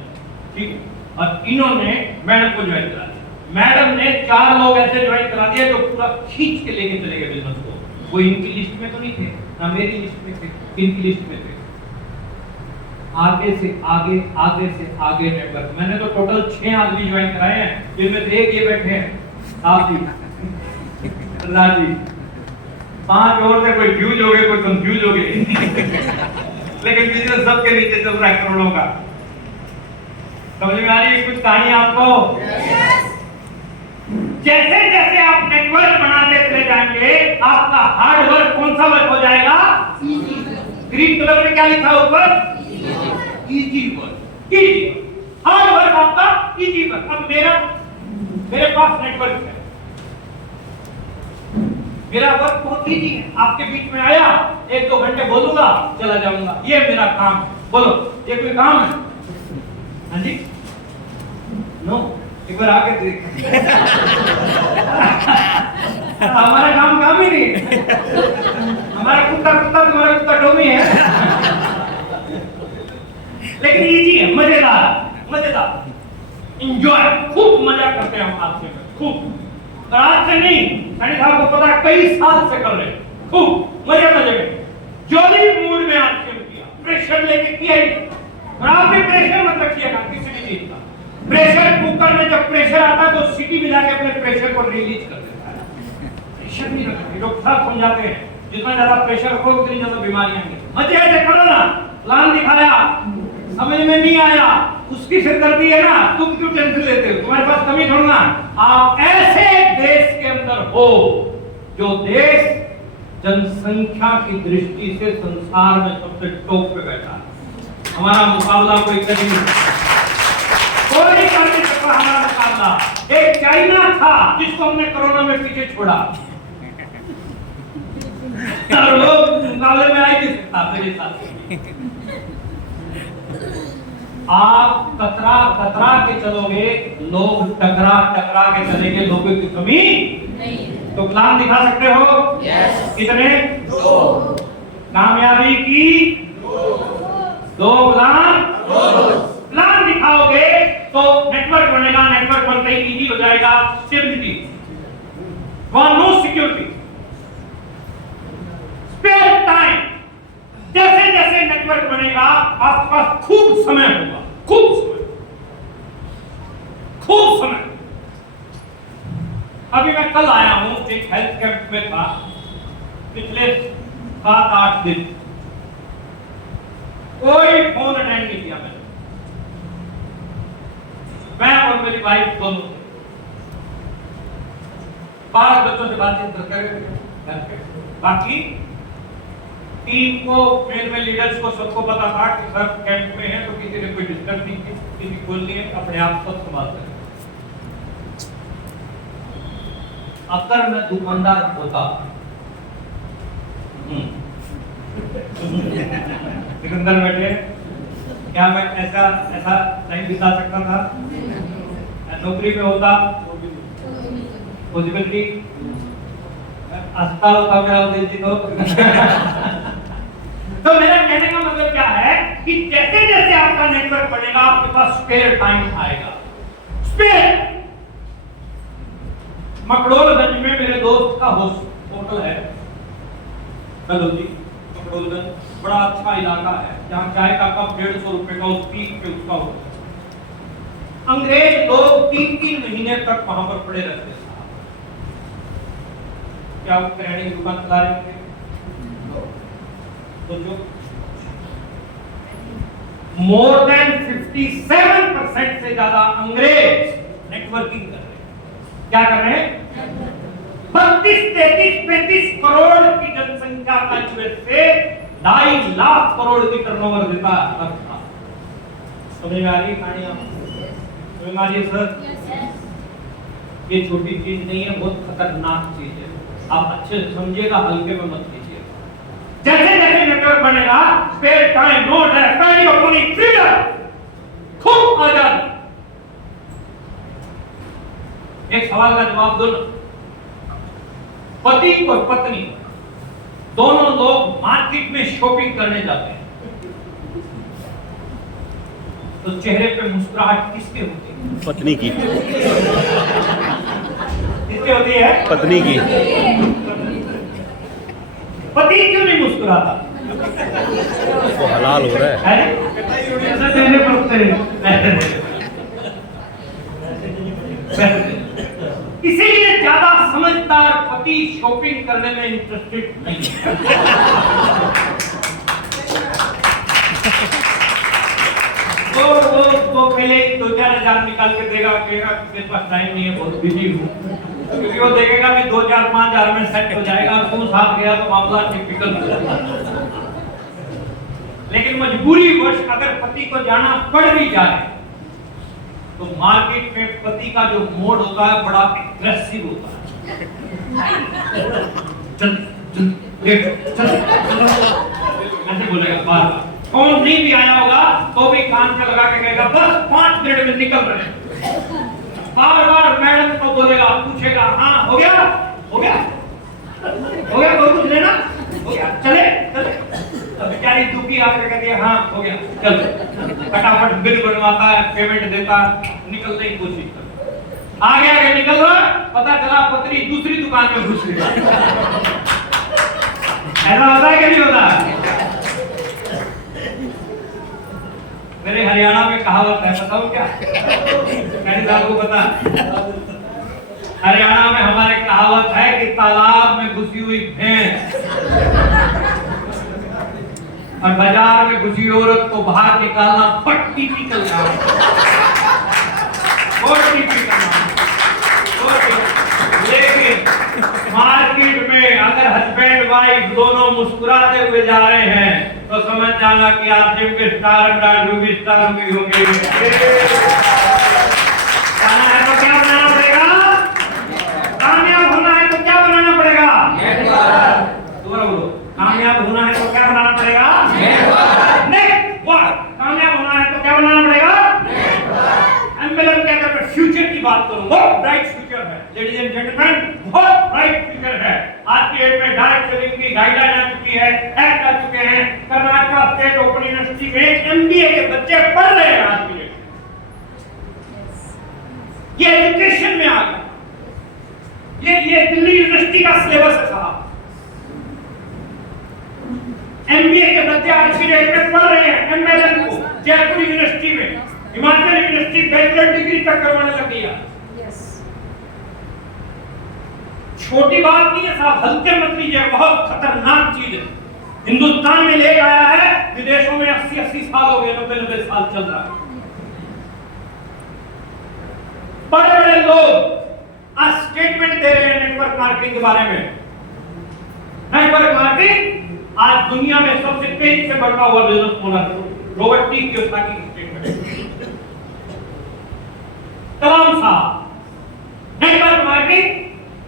ठीक है, और इन्होंने मैडम को ज्वाइन करा दिया। मैडम ने 4 लोग ऐसे ज्वाइन करा दिया जो पूरा खींच के लेके चले गए बिजनेस को। वो इनकी लिस्ट में तो नहीं थे, ना मेरी लिस्ट में थे, इनकी लिस्ट में थे। आगे से आगे, आगे से आगे नेटवर्क। मैंने तो टोटल 6 आदमी ज्वाइन कराए हैं, जिनमें से एक ये बैठे हैं आप जी, राजी। 5 और थे, कोई फ्यूज हो गए, कोई कंफ्यूज हो गए। लेकिन बिजनेस सबके नीचे चल रहा है करोड़ों का। समझ में आ रही है कुछ कहानी आपको? जैसे जैसे आप नेटवर्क बनाते चले जाएंगे आपका हार्ड वर्क कौन सा वर्क हो जाएगा? ग्रीन कलर में क्या लिखा ऊपर? Easy work. Easy hard work आपका इजी वर्क। अब मेरे पास नेटवर्क है, मेरा वर्क बहुत इजी है। आपके बीच में आया, 1-2 घंटे बोलूंगा, चला जाऊंगा, ये मेरा काम है। बोलो ये कोई काम है? हाँ जी, नो, एक बार आके देख। हमारा काम ही नहीं है। हमारा कुत्ता तुम्हारा कुत्ता टोमी है। लेकिन इजी है, मजेदार, एंजॉय, खूब मजा करते हैं हम आपसे, खूब। आज से नहीं, सैनी साहब को पता कई साल से कर रहे हैं, खूब मजे में, जॉली मूड में आज किया, प्रेशर लेके किया ही। और आप भी प्रेशर मत रखिएगा किसी भी चीज का। प्रेशर कुकर में जब प्रेशर आता है तो सीटी मिला के अपने प्रेशर को रिलीज कर देता है। प्रेशर नहीं रखना, लोग सब समझाते हैं जितना ज्यादा प्रेशर रखोगे उतनी ज्यादा बीमारियां आएंगी। मजे ऐसे करो ना, प्लान दिखाया, समझ में नहीं आया, उसकी सिरदर्दी है ना, तुम क्यों टेंशन लेते हो? तुम्हारे पास कमी थोड़ी ना। आप ऐसे देश के अंदर हो जो देश जनसंख्या की दृष्टि से संसार में सबसे टॉप पे बैठा है। हमारा मुकाबला कोई कभी कोई कर नहीं सकता हमारा मुकाबला। एक चाइना था जिसको हमने कोरोना में पीछे छोड़ा, और लोग मुकाबले में आ ही नहीं सकता मेरे साथ। आप कतरा के चलोगे, लोग टकरा के चलेंगे, लोगों की कमी नहीं। तो प्लान दिखा सकते हो? यस। कितने? 2। कामयाबी की 2 प्लान दिखाओगे तो नेटवर्क बनेगा। नेटवर्क बनते ही इजी हो जाएगा stability, no security, spare time. जैसे जैसे नेटवर्क बनेगा आपके पास खूब समय होगा, खूब समय। अभी मैं कल आया हूं, एक हेल्थ कैंप में था, पिछले 7-8 दिन कोई फोन अटेंड नहीं किया मैंने, मैं और मेरी वाइफ दोनों बाहर बच्चों से बातचीत करके, बाकी टीम को, मेल में लीडर्स को सबको पता था कि सर कैंप में है, तो किसी ने कोई डिस्टर्ब नहीं की, किसी को नहीं है, अपने आप सब संभाल कर। अगर मैं दुकानदार होता, सिकंदर बैठे, क्या मैं ऐसा टाइम बिता सकता था? नौकरी में होता, पॉसिबिलिटी, अस्पताल होता मेरा उद्देश्य तो मेरा कहने का मतलब क्या है कि जैसे जैसे आपका नेटवर्क बढ़ेगा, आपके पास स्पेयर टाइम आएगा। स्पेयर मकड़ोलगंज में मेरे दोस्त का होटल है, कलोजी मकड़ोलगंज, बड़ा अच्छा इलाका है, जहाँ चाय का कप 150 रुपए का उस पीक पे उसका होटल है। अंग्रेज लोग 3-3 महीने तक वहां पर पड़े रहते थे। क्या वो किराने की दुकान चला रहे होंगे? तो जो मोर देन 57% से ज्यादा अंग्रेज नेटवर्किंग कर रहे हैं। क्या कर रहे हैं? 32, 33, 35 करोड़ की जनसंख्या का यूएस से 2.5 लाख करोड़ की टर्नओवर देता है। समझ में आ रही कहानी? समझ में आ रही है सर? ये छोटी चीज नहीं है, बहुत खतरनाक चीज है। आप अच्छे से समझिएगा, हल्के में मत लीजिएगा। जैसे जैसे नेटवर्क बनेगा, स्पेयर टाइम, नो डायरेक्ट अपनी फ्रीडम, खूब आजादी। एक सवाल का जवाब दो ना। पति और पत्नी दोनों लोग मार्केट में शॉपिंग करने जाते हैं, तो चेहरे पे मुस्कुराहट किसके होती है? पत्नी की। किसके होती है? पत्नी की। पति क्यों नहीं मुस्कुराता? वो हलाल हो रहा है। देने पड़ते हैं। इसीलिए ज्यादा समझदार पति शॉपिंग करने में इंटरेस्टेड नहीं है। वो पहले 2-4 हजार निकाल के देगा, कहेगा मेरे पास टाइम नहीं है, बहुत बिजी हूँ, क्योंकि वो देखेगा कि 2-4-5 हजार में सेट हो जाएगा। तू साथ गया तो मामला टिपिकल हो जाएगा। लेकिन मजबूरी वश अगर पति को जाना पड़ भी जाए, तो मार्केट में पति का जो मोड होता है बड़ा एग्रेसिव होता है। चल ऐसे बोलेगा बार बार। कौन नहीं भी आया होगा तो भी कान पे लगा के कहेगा बस 5 मिनट में निकल रहे। बार बार मैडम को बोलेगा, पूछेगा हाँ हो गया, हो गया, हो गया, कोई कुछ लेना, हो गया, चले चले। तो बेचारी दुखी आकर कहती है हाँ हो गया, चल। फटाफट बिल बनवाता है, पेमेंट देता, निकलने की कोशिश करता। आगे आगे निकल रहा, पता चला पत्नी दूसरी दुकान में घुस गई। ऐसा होता है कि नहीं होता? मेरे हरियाणा में कहावत है, बताऊं क्या? मैंने आपको पता, हरियाणा में हमारे कहावत है कि तालाब में घुसी हुई भैंस और बाजार में घुसी औरत को बाहर निकालना बहुत टिपिकल है। लेकिन मार्केट में अगर हस्बैंड वाइफ दोनों मुस्कुराते हुए जा रहे हैं, तो समझ जाना कि आप जिम के स्टार होंगे। जाना है तो क्या बनाना पड़ेगा? कामयाब होना है तो क्या बनाना पड़ेगा? दोबारा बोलो, कामयाब होना है तो क्या बनाना पड़ेगा? कामयाब होना है तो क्या बनाना पड़ेगा? एम्बेलम के अगर मैं फ्यूचर की बात करूं, बहुत ब्राइट फ्यूचर है लेडीज एंड जेंटलमैन, बहुत ब्राइट फ्यूचर है। आज की डेट में डायरेक्ट सेलिंग की गाइडलाइन आ चुकी है, एक्ट आ चुके हैं। कर्नाटक स्टेट ओपन यूनिवर्सिटी में एमबीए के बच्चे पढ़ रहे हैं आज की डेट। ये एजुकेशन में आ गया। ये दिल्ली यूनिवर्सिटी का सिलेबस है साहब। एमबीए के बच्चे आज की डेट में पढ़ रहे हैं एमएलएम को जयपुर यूनिवर्सिटी में, हिमाचल यूनिवर्सिटी बैचलर डिग्री तक करवाने लग गई है। छोटी बात नहीं है साहब, हल्के मत लीजिए, बहुत खतरनाक चीज है। हिंदुस्तान में ले आया है, विदेशों में 80-80 साल हो गए, 90-90 साल चल रहा है। बड़े बड़े लोग आज स्टेटमेंट दे रहे हैं नेटवर्क मार्केटिंग के बारे में। नेटवर्क मार्केटिंग आज दुनिया में सबसे तेजी से बढ़ता हुआ business model, Robert T Kiyosaki की स्टेटमेंट। कलाम साहब, नेटवर्क मार्केटिंग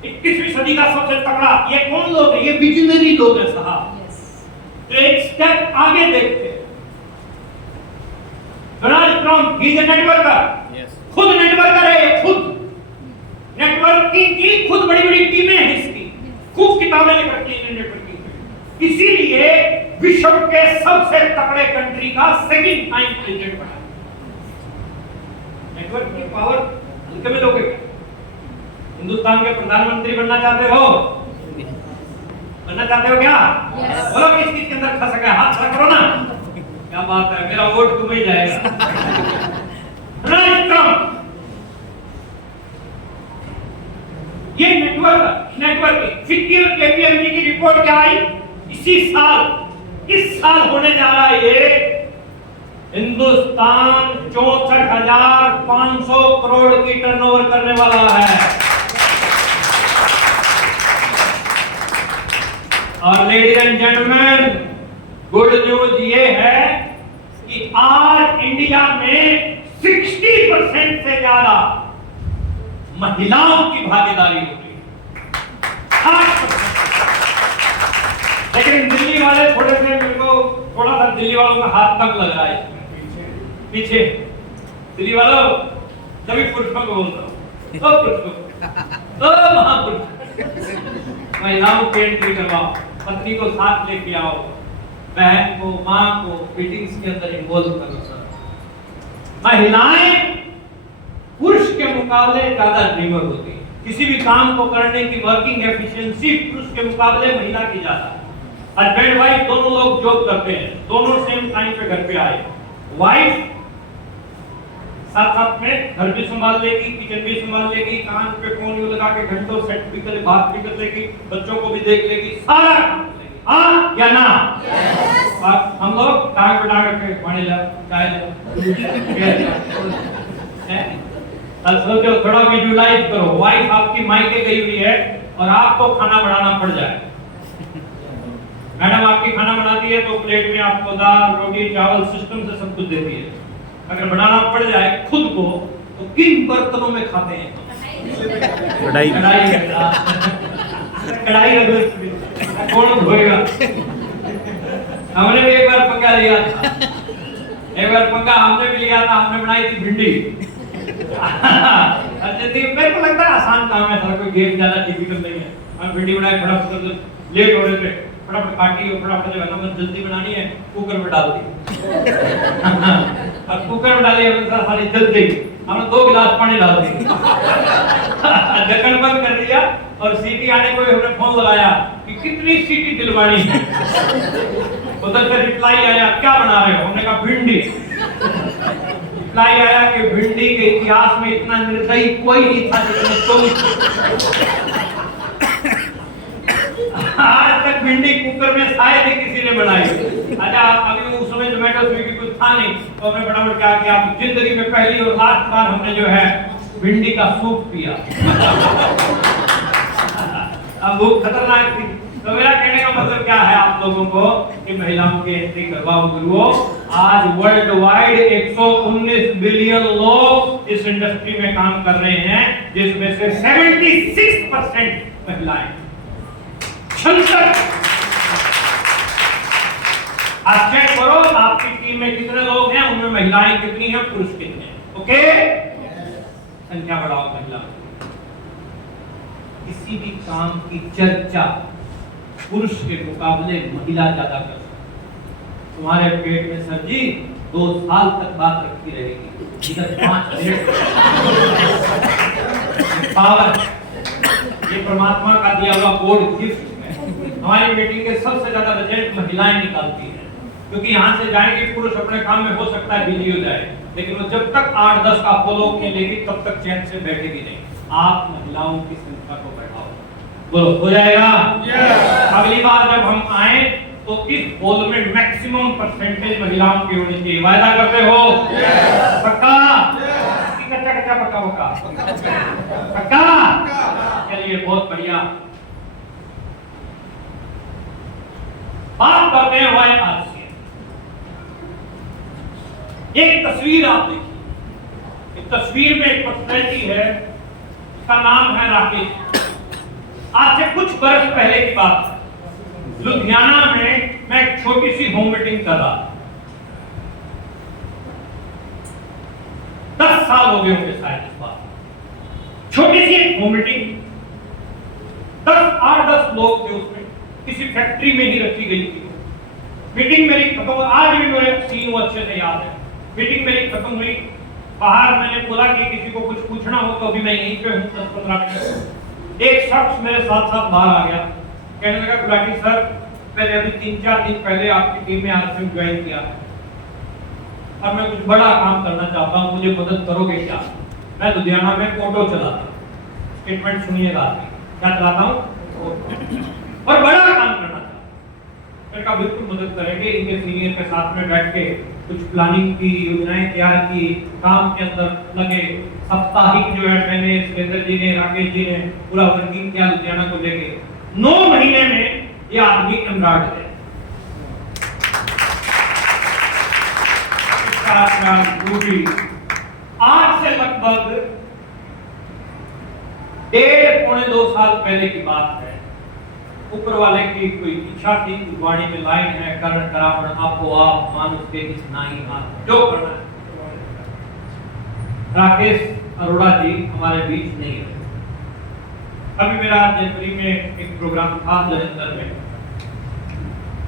21वीं सदी का सबसे तगड़ा, ये कौन लोग हैं? ये विजनरी लोग हैं साहब, जो एक स्टेप आगे देखते हैं। Donald Trump he is a networker, खुद नेटवर्कर है, खुद नेटवर्किंग की खुद बड़ी बड़ी टीमें हैं इसकी, खूब किताबें लिख रखी हैं नेटवर्किंग पे। इसीलिए विश्व के सबसे तगड़े कंट्री का सेकंड टाइम प्रेसिडेंट बना। नेटवर्क की पावर हल्के में लोगे क्या? हिंदुस्तान के प्रधानमंत्री बनना चाहते हो? बनना चाहते हो क्या? बोलो किस चीज के अंदर फंस गया, हाथ खड़ा करो ना। क्या बात है, मेरा वोट तुम्हें जाएगा। डोनाल्ड ट्रंप, ये नेटवर्किंग फिक्र केपीएमजी की रिपोर्ट क्या आई इसी साल, इस साल होने जा रहा है ये। हिंदुस्तान 64,500 करोड़ की टर्नओवर करने वाला है। और ladies and gentleman, good news ये है कि आज इंडिया में 60% से ज्यादा महिलाओं की भागीदारी हो रही है। लेकिन दिल्ली वाले थोड़े से, मेरे को थोड़ा सा दिल्ली वालों का हाथ तक लग रहा है पीछे। दिल्ली वालों, सभी पुरुषों को बोलता हूँ, सब पुरुषों, सब महापुरुष, महिलाओं को एंट्री करवाओ, पत्नी को साथ लेके आओ, बहन को, माँ को मीटिंग्स के अंदर इन्वॉल्व करो। सर, महिलाएं पुरुष के मुकाबले ज्यादा ड्रीमर होती है। किसी भी काम को करने की वर्किंग एफिशिएंसी पुरुष के मुकाबले महिला की ज्यादा है। हस्बैंड वाइफ दोनों लोग जॉब करते हैं, दोनों सेम टाइम पे घर पे आए। वाइफ साथ साथ में घर भी संभाल लेगी, किचन भी संभाल लेगी, कान पे फोन यूं लगा के घंटों सेट भी कर, बात भी कर लेगी, बच्चों को भी देख लेगी, सारा काम करेगी। हाँ या ना? yes. हम लोग टांग पे टांग रखे, पानी ला, चाय ला, सोचो, थोड़ा विजुअलाइज करो, वाइफ आपकी मायके गई हुई है और आपको खाना बनाना पड़ जाए। मैडम आपकी खाना बनाती है तो प्लेट में आपको दाल, रोटी, चावल सिस्टम से सब कुछ देती है। अगर बनाना पड़ जाए खुद को तो किन बर्तनों में खाते हैं? कढ़ाई। कढ़ाई कौन धोएगा? हमने भी एक बार पंगा लिया था, एक बार पंगा हमने भी लिया था, हमने बनाई थी भिंडी। मेरे को लगता है आसान काम है, कोई गेम ज्यादा डिफिकल्ट नहीं है। हम भिंडी बनाए, फटाफट लेट हो रहे थे, फटाफट काटी और फटाफट जल्दी बनानी है, कुकर में डाल दी। अब कुकर में डाली, सारी जल गई, हमने 2 गिलास पानी डाल दी, ढक्कन बंद कर दिया और सीटी आने को हमने फोन लगाया कि कितनी सीटी दिलवानी है। उधर से रिप्लाई आया, क्या बना रहे हो? हमने कहा भिंडी। रिप्लाई आया कि भिंडी के इतिहास में इतना निर्दयी कोई नहीं था जितने तुम। आज तक भिंडी कुकर में शायद ही किसी ने बनाई। अच्छा, अभी उस समय जोमेटो स्विगी कुछ था नहीं, तो हमने फटाफट क्या किया, जिंदगी में पहली और लास्ट बार हमने जो है भिंडी का सूप पिया। अब वो खतरनाक थी। तो मेरा कहने का मतलब क्या है आप लोगों को कि महिलाओं की एंट्री करवाओ गुरुओं। आज वर्ल्ड वाइड 119 बिलियन लोग इस इंडस्ट्री में काम कर रहे हैं, जिसमें से 76% महिलाएं। आप चेक करो आपकी टीम में कितने लोग हैं, उनमें महिलाएं कितनी हैं, पुरुष कितने हैं। ओके, संख्या बढ़ाओ महिला। किसी भी काम की चर्चा पुरुष के मुकाबले महिला ज्यादा कर सकती। तुम्हारे पेट में सर जी 2 साल तक बात रखती रहेगी, इधर 5 मिनट। पावर, ये परमात्मा का दिया हुआ गॉड गिफ्ट है। हमारी मीटिंग के सबसे ज्यादा रिजल्ट महिलाएं निकालती हैं, क्योंकि यहाँ से जाएंगे पुरुष अपने काम में हो सकता है बिजी हो जाए, लेकिन वो जब तक 8-10 का फॉलो नहीं लेगी तब तक चैन से बैठेगी नहीं। आप महिलाओं की संख्या को बढ़ाओ। बोलो हो जाएगा। अगली बार जब हम आए तो इस हॉल में मैक्सिमम परसेंटेज महिलाओं की होनी चाहिए। वायदा करते हो? पक्का? कच्चा कच्चा पक्का पक्का पक्का? चलिए बहुत बढ़िया। बात करते हैं वाई आरसीएम। एक तस्वीर आप देखिए। इस तस्वीर में एक पर्सनैलिटी है, इसका नाम है राकेश। आज से कुछ वर्ष पहले की बात है, लुधियाना में मैं एक छोटी सी होम मीटिंग कर रहा था। 10 साल हो गए होंगे शायद इस बात। छोटी सी एक होम मीटिंग, 8-10 लोग थे उसमें, किसी फैक्ट्री में ही रखी गई थी। मीटिंग मेरी खत्म, आज भी मेरे सीन वो अच्छे से याद है। मीटिंग मेरी खत्म हुई, बाहर मैंने बोला कि किसी को कुछ पूछना हो तो अभी मैं यहीं पे हूँ 10-15 मिनट। एक शख्स मेरे साथ साथ बाहर आ गया, कहने लगा गुलाटी सर, मैंने अभी 3-4 दिन पहले आपकी टीम में आरसीएम ज्वाइन किया है और मैं कुछ बड़ा काम करना चाहता हूँ, मुझे मदद करोगे क्या? मैं लुधियाना में ऑटो चलाता हूँ। स्टेटमेंट सुनिएगा, क्या चलाता हूँ? और बड़ा काम करना चाहता हूँ। मैंने कहा बिल्कुल मदद करेंगे। इनके सीनियर के साथ में बैठ के कुछ प्लानिंग की, योजनाएं तैयार की, काम के अंदर लगे। साप्ताहिक जो है मैंने, सुरेंद्र जी ने, राकेश जी ने पूरा वर्किंग किया लुधियाना को लेके। 9 महीने में ये आदमी एम्ब्रॉयड है। आज से लगभग 1.5-2 साल पहले की बात है। ऊपर वाले की कोई इच्छा थी, वाणी में लाइन है, कर्ण करावण आपो आप मानुष के इस नाई हाथ, जो करना है। राकेश अरोड़ा जी हमारे बीच नहीं है। अभी मेरा जनवरी में एक प्रोग्राम था जलंधर में,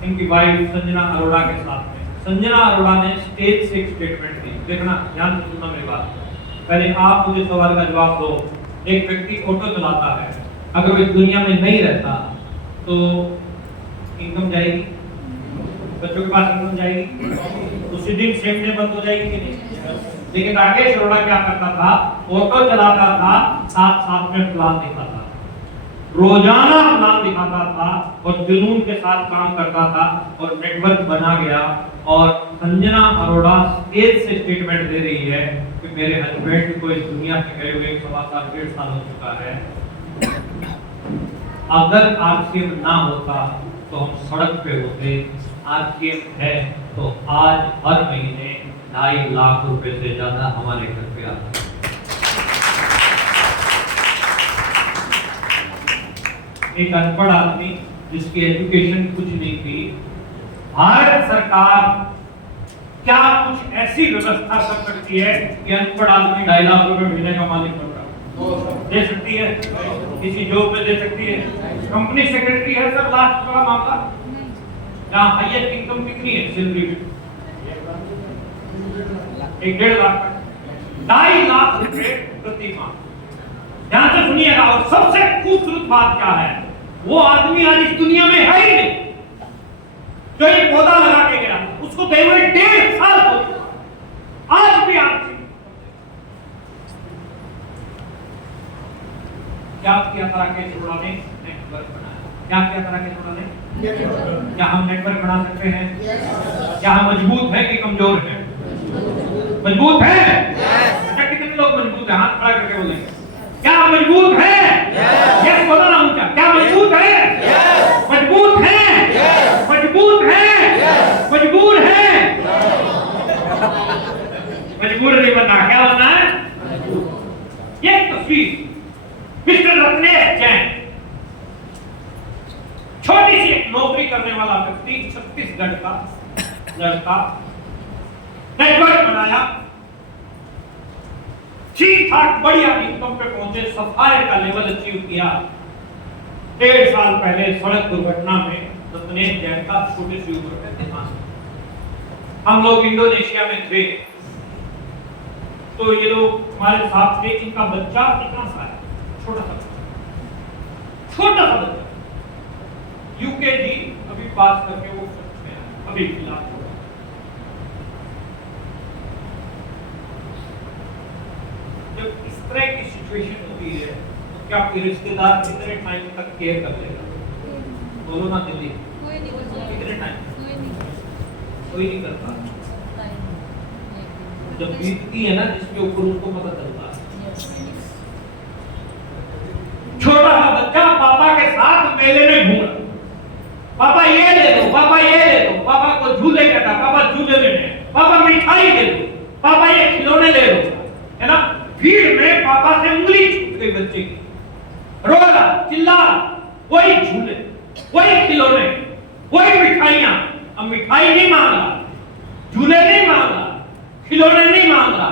इनकी वाइफ संजना अरोड़ा के साथ में। संजना अरोड़ा ने स्टेज से एक स्टेटमेंट दी। देखना, ध्यान से सुनना मेरी बात। पहले आप मुझे सवाल का जवाब दो। एक व्यक्ति ऑटो चलाता है, अगर वो इस दुनिया में नहीं रहता तो इनकम जाएगी, बच्चों के पास इनकम जाएगी, उसी दिन सेम डे बंद हो जाएगी कि नहीं? लेकिन राकेश अरोड़ा क्या करता था? ऑटो चलाता था, साथ साथ में प्लान दिखाता, रोजाना प्लान दिखाता था और जुनून के साथ काम करता था और नेटवर्क बना गया। और संजना अरोड़ा स्टेज से स्टेटमेंट दे रही है कि मेरे हस्बैंड को इस दुनिया से गए हुए 1.25 साल हो चुका है। अगर आरसीएम ना होता तो हम सड़क पे होते। आरसीएम है तो आज हर महीने 2.5 लाख रुपए से ज्यादा हमारे घर पे आता है। एक अनपढ़ आदमी जिसकी एजुकेशन कुछ नहीं थी, भारत सरकार क्या कुछ ऐसी व्यवस्था कर सकती है कि अनपढ़ आदमी 2.5 लाख रुपए महीने का मालिक बन रहा है? दे सकती है? किसी जॉब पे दे सकती है? कंपनी सेक्रेटरी है सर, लास्ट का मामला, जहाँ हाईएस्ट इनकम कितनी है सैलरी में? 1.5 लाख, 2.5 लाख रुपए प्रति माह। ध्यान से सुनिएगा। और सबसे खूबसूरत बात क्या है, वो आदमी आज इस दुनिया में है ही नहीं जो ये पौधा लगा के गया, उसको गए हुए 1.5 साल हो चुका। आज भी आपसे क्या किया था राकेश अरोड़ा ने? नेटवर्क बनाया। क्या किया था राकेश अरोड़ा ने? क्या हम नेटवर्क बना सकते हैं? क्या हम मजबूत हैं कि कमजोर हैं? मजबूत है। अच्छा, कितने लोग मजबूत हैं? हाथ खड़ा करके बोलेंगे, क्या मजबूत है? यस बोलो ना ऊंचा, क्या मजबूत है? मजबूत है, मजबूत है, मजबूर है। मजबूर नहीं बनना, क्या बनना है? ये तस्वीर मिस्टर रत्नेश जैन, छोटी सी एक नौकरी करने वाला व्यक्ति, छत्तीसगढ़ का लड़का, नेटवर्क बनाया, ठीक ठाक बढ़िया इनकम पे पहुंचे, सफाई का लेवल अचीव किया। 1.5 साल पहले सड़क दुर्घटना में रत्नेश जैन का छोटे सी उम्र में देहांत। हम लोग इंडोनेशिया में थे तो ये लोग हमारे साथ थे। इनका बच्चा कितना सा है? छोटा सा बच्चा, यूकेजी अभी पास करके वो अभी फिलहाल। जब इस तरह की सिचुएशन होती है तो कि आपके रिश्तेदार कितने टाइम तक केयर कर लेगा? बोलो ना दिल्ली, कोई नहीं कर सकता, कितने टाइम? कोई नहीं कोई नहीं कर करता। सकता। जब बीतती है ना जिसके ऊपर, उनको पता चलता है। छोटा सा बच्चा पापा के साथ मेले में घूम रहा, पापा ये ले दो, पापा ये ले दो, पापा को झूले कहता, पापा झूले लेने, पापा मिठाई दे दो, पापा ये खिलौने ले लो, है ना? भीड़ में पापा से उंगली छूट गई बच्चे की, रो रहा, चिल्ला, वही झूले, वही खिलौने, वही मिठाइयां। अब मिठाई नहीं मांग रहा, झूले नहीं मांग रहा, खिलौने नहीं मांग रहा,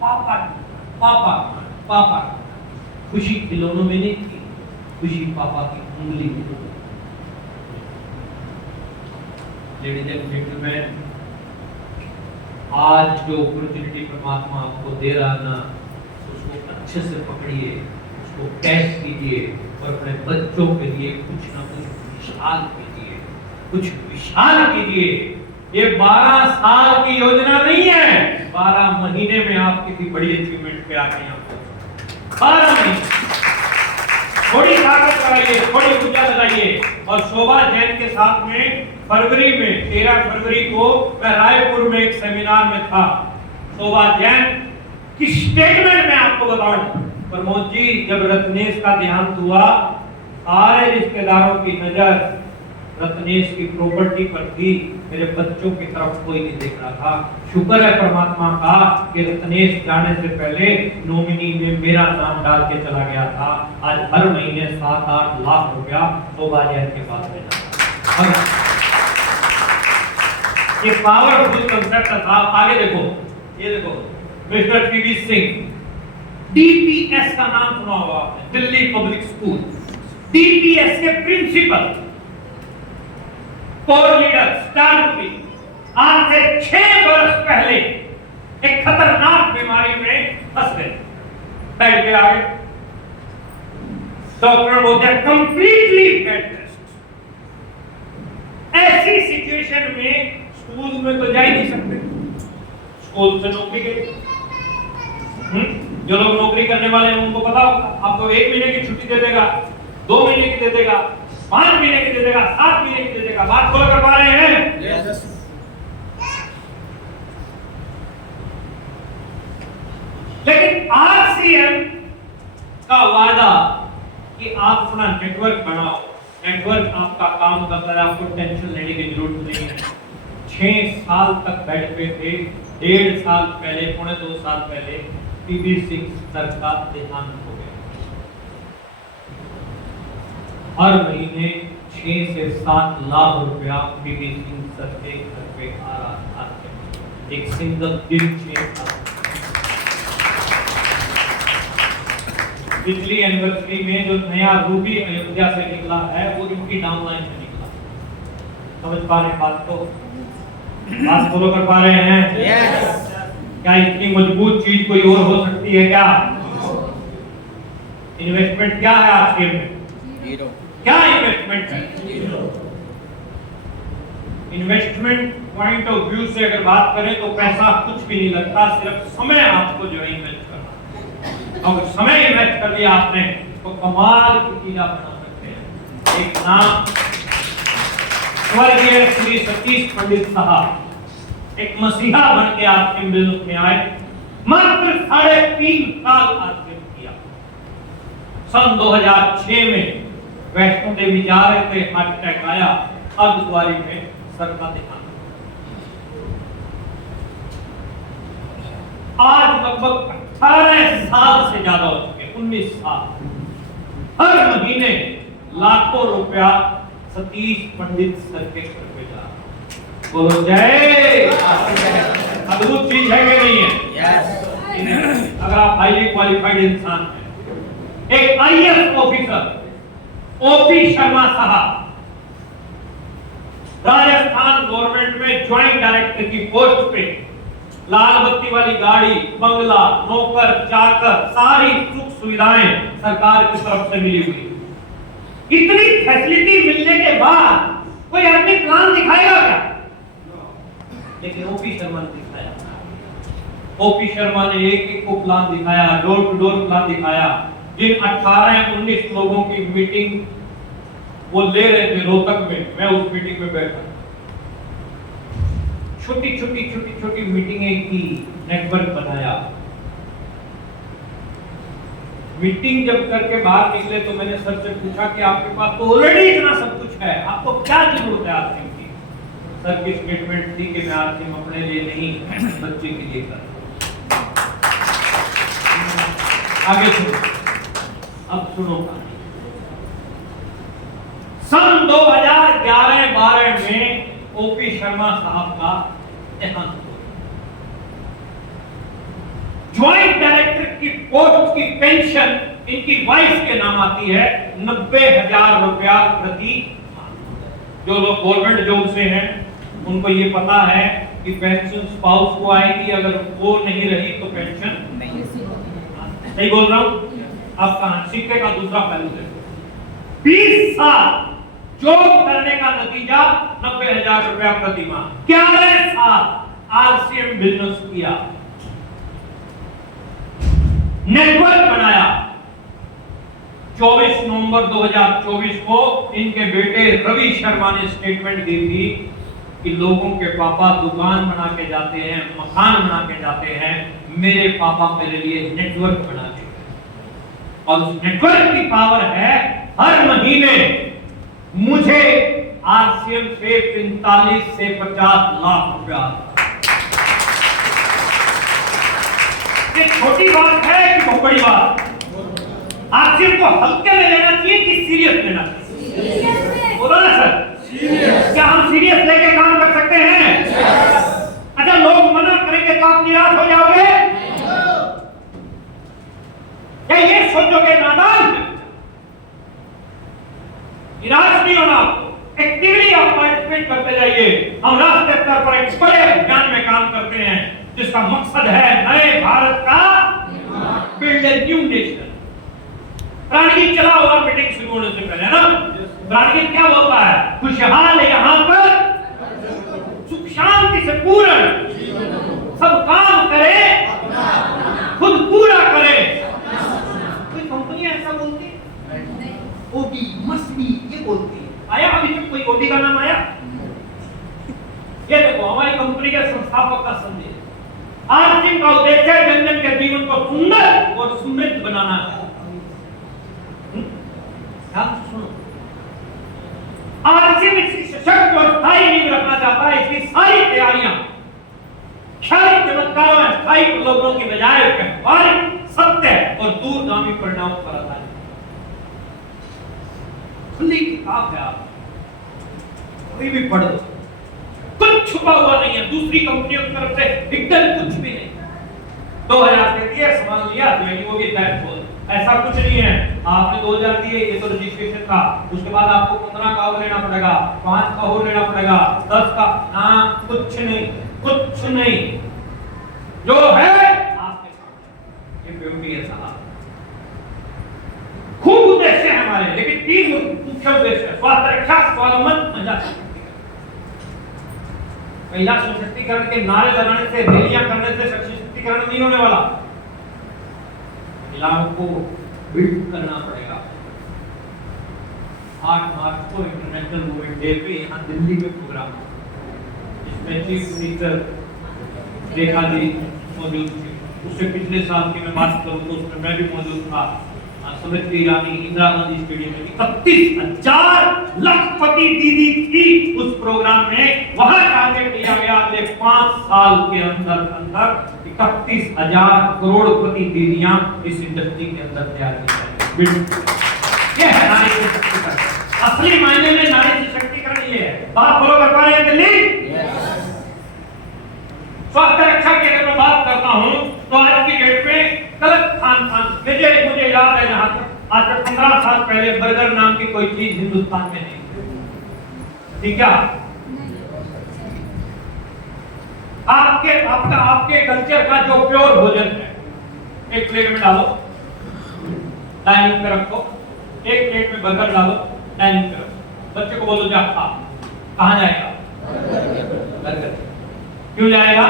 पापा पापा पापा। खुशी खिलौनों में नहीं थी, खुशी पापा की उंगली में। लेडीज एंड जेंटलमैन, आज जो अपॉर्चुनिटी परमात्मा आपको दे रहा ना, उसको अच्छे से पकड़िए, उसको कैच कीजिए और अपने बच्चों के लिए कुछ ना कुछ विशाल कीजिए, कुछ विशाल कीजिए। ये 12 साल की योजना नहीं है, 12 महीने में आप किसी बड़ी अचीवमेंट पे आ गए हैं। 12 महीने थोड़ी ताकत लगाइए, थोड़ी ऊर्जा लगाइए। और शोभा जैन के साथ में फरवरी में 13 फरवरी को मैं रायपुर में एक सेमिनार में था। शोभा जैन की स्टेटमेंट में आपको बताऊं, प्रमोद जी, जब रत्नेश का देहांत हुआ, सारे रिश्तेदारों की नजर रत्नेश की प्रॉपर्टी पर थी, मेरे बच्चों की तरफ कोई नहीं देख रहा था। शुक्र है परमात्मा का कि रत्नेश जाने से पहले नॉमिनी में मेरा नाम डाल के चला गया था। आज हर महीने 7-8 लाख रुपया शोभा जैन के पास में जाता है। ये पावरफुल कंसेप्ट था। आगे देखो, ये देखो, मिस्टर पीवी सिंह, डीपीएस का नाम सुना होगा आपने, दिल्ली पब्लिक स्कूल। डीपीएस के प्रिंसिपल, कोर लीडर, स्टार भी आज से 6 वर्ष पहले एक खतरनाक बीमारी में फंस गए, बैठ के आगे डॉक्टर बोलते हैं कंप्लीटली बेड रेस्ट। ऐसी सिचुएशन में स्कूल में तो जा ही नहीं सकते, स्कूल से नौकरी गई। जो लोग नौकरी करने वाले हैं उनको पता होगा, आपको 1 महीने की छुट्टी दे देगा, 2 महीने की दे देगा, 5 महीने की दे देगा, 7 महीने की दे देगा। बात खोल कर पा रहे हैं? yes. लेकिन आरसीएम का वादा कि आप अपना नेटवर्क बनाओ, नेटवर्क आपका काम करता है, आपको टेंशन लेने की जरूरत नहीं है। 6 साल तक बेड पे थे। 1.5 साल पहले, 2.5 साल पहले पीवी सिंह सर का देहांत हो गया। हर महीने 6 से 7 लाख रुपया पीवी सिंह सर के घर पे आ रहा था। एक सिंगल दिन 6 साल। पिछली एनिवर्सरी में जो नया रूबी अयोध्या से निकला है, वो इनकी डाउनलाइन से निकला। समझ पा रहे बात को? बात फॉलो कर पा रहे हैं? yes. क्या इतनी मजबूत चीज कोई और हो सकती है क्या? इन्वेस्टमेंट क्या है आज के में? जीरो। क्या इन्वेस्टमेंट है? Zero. Investment point of view से अगर बात करें तो पैसा कुछ भी नहीं लगता, सिर्फ समय आपको जो है इन्वेस्ट करना। अगर समय इन्वेस्ट कर दिया आपने तो कमाल की चीज आप बना सकते हैं। एक नाम स्वर्गीय श्री सतीश पंडित साहब एक मसीहा बन के आपके मिल्क में आए, मात्र 3.5 साल आश्रम किया। सन 2006 में वैष्णो देवी जा रहे थे, हार्ट अटैक आया, अर्धकुंवारी में सर का देहांत। आज लगभग 18 साल से ज्यादा हो चुके, 19 साल। हर महीने लाखों रुपया सतीश पंडित सर के घर पे जा रहा। बोलो जय। अद्भुत चीज है कि नहीं है? यस। अगर आप हाईली क्वालिफाइड इंसान हैं, एक आईएएस ऑफिसर ओपी शर्मा साहब राजस्थान गवर्नमेंट में ज्वाइंट डायरेक्टर की पोस्ट पे, लाल बत्ती वाली गाड़ी, बंगला, नौकर चाकर, सारी सुख सुविधाएं सरकार की तरफ से मिली हुई। इतनी फैसिलिटी मिलने के बाद कोई आदमी प्लान दिखाएगा क्या? लेकिन ओपी शर्मा ने दिखाया। ओपी शर्मा ने एक को प्लान दिखाया, डोर टू डोर प्लान दिखाया। जिन 18-19 लोगों की मीटिंग वो ले रहे थे रोहतक में, मैं उस मीटिंग में बैठा। छोटी छोटी मीटिंगें की, नेटवर्क बनाया। मीटिंग जब करके बाहर निकले तो मैंने सर से पूछा कि आपके पास तो ऑलरेडी इतना सब कुछ है, आपको क्या जरूरत है आरसीएम की? सर की स्टेटमेंट थी कि मैं आरसीएम अपने लिए नहीं, बच्चे के लिए कर। आगे सुनो, अब सुनो कहानी। सन 2011-12 में ओपी शर्मा साहब का देहांत हुआ। ज्वाइंट डायरेक्टर की पोस्ट की पेंशन इनकी वाइफ के नाम आती है 90,000 रुपया प्रति माह। जो लोग गवर्नमेंट जॉब से हैं उनको ये पता है कि पेंशन स्पाउस को आएगी, अगर वो नहीं रही तो पेंशन नहीं। सही बोल रहा हूं? अब कहां सिक्के का दूसरा पहलू देखो। 20 साल जॉब करने का नतीजा 90,000 रुपया प्रति माह। 11 साल आरसीएम बिजनेस किया, नेटवर्क बनाया। 24 नवंबर 2024 को इनके बेटे रवि शर्मा ने स्टेटमेंट दी थी कि लोगों के पापा दुकान बना के जाते हैं, मकान बना के जाते हैं, मेरे पापा मेरे लिए नेटवर्क बना के गए। और उस नेटवर्क की पावर है हर महीने मुझे आरसीएम से 45 से 50 लाख रुपया। ये छोटी बात है कि बहुत बड़ी बात? आरसीएम को हल्के में लेना चाहिए कि सीरियस लेना चाहिए? बोलो ना सर, क्या हम सीरियस लेके काम कर सकते हैं? अच्छा, लोग मना करेंगे तो आप निराश हो जाओगे? क्या ये सोचोगे नादान? निराश नहीं होना, एक्टिवली आप पार्टिसिपेट करते जाइए। हम राष्ट्रीय स्तर पर एक बड़े अभियान में काम करते हैं जिसका मकसद है नए भारत का बिल्ड ए न्यू नेशन। प्राणगीत चला होगा मीटिंग शुरू होने से पहले ना? प्राणगीत क्या बोलता है? खुशहाल यहाँ पर सुख शांति से पूर्ण सब काम करे, खुद पूरा करे। कोई कंपनी ऐसा बोलती है? ओडी मस्ट बी ये बोलती है। आया अभी तक कोई ओडी का नाम आया? ये देखो हमारी कंपनी के संस्थापक का संदेश। आरसीएम का उद्देश्य जन जन के जीवन को सुंदर और समृद्ध बनाना है। सुनो, आरसीएम इसकी सशक्त और स्थायी नींव रखना चाहता है। इसकी सारी तैयारियां क्षणिक चमत्कारों में स्थायी प्रलोभनों की बजाय व्यवहारिक सत्य और दूरगामी परिणामों पर आधारित खुली किताब है। आप कोई भी पढ़ दो, कुछ छुपा हुआ नहीं है। दूसरी कंपनियों की तरफ से हिडन कुछ भी नहीं। 2000 दे दिया, सामान लिया, ज्वाइनिंग होगी, दैट्स ऑल। ऐसा कुछ नहीं है। आपने 2000 दिए, ये तो रजिस्ट्रेशन का, उसके बाद आपको 15 का और लेना पड़ेगा, 5 का और लेना पड़ेगा, 10 का। हाँ, कुछ नहीं, कुछ नहीं। जो है आपके सामने, ये ब्यूटी है साहब। खूब उद्देश्य है हमारे, लेकिन 3 मुख्य उद्देश्य है: स्वास्थ्य रक्षा, स्वावलंबन, महिला महिला सशक्तिकरण के नारे लगाने से, रैलियां करने से सशक्तिकरण नहीं होने वाला। महिलाओं को बिल्ड करना पड़ेगा। 8 मार्च को इंटरनेशनल वुमेन डे पे यहाँ दिल्ली में प्रोग्राम, जिसमें चीफ मिनिस्टर रेखा जी मौजूद थी। उससे पिछले साल की मैं बात करूँ तो उसमें मैं भी मौजूद था। स्मृति ईरानी इंदिरा गांधी स्टेडियम में 31,000 लखपति दीदी थी उस प्रोग्राम में। वहां टारगेट दिया गया अगले 5 साल के अंदर 31,000 करोड़पति दीदियां इस इंडस्ट्री के अंदर तैयार की जाएंगी। ये है नारी सशक्तिकरण। असली मायने में नारी सशक्तिकरण ये है। बात फॉलो कर पा रहे हैं दिल्ली? स्वास्थ्य रक्षा की अगर मैं बात करता हूं तो आज की डेट में गलत खान-पान, मुझे याद है जहां तक आज से 15 साल पहले बर्गर नाम की कोई चीज हिंदुस्तान में नहीं थी। ठीक है? आपके कल्चर का जो प्योर भोजन है, एक प्लेट में डालो, डाइनिंग पे रखो। एक प्लेट में बर्गर डालो, डाइनिंग पे रखो। बच्चे को बोलो जा खा। कहां जाएगा? बर्गर। क्यों जाएगा?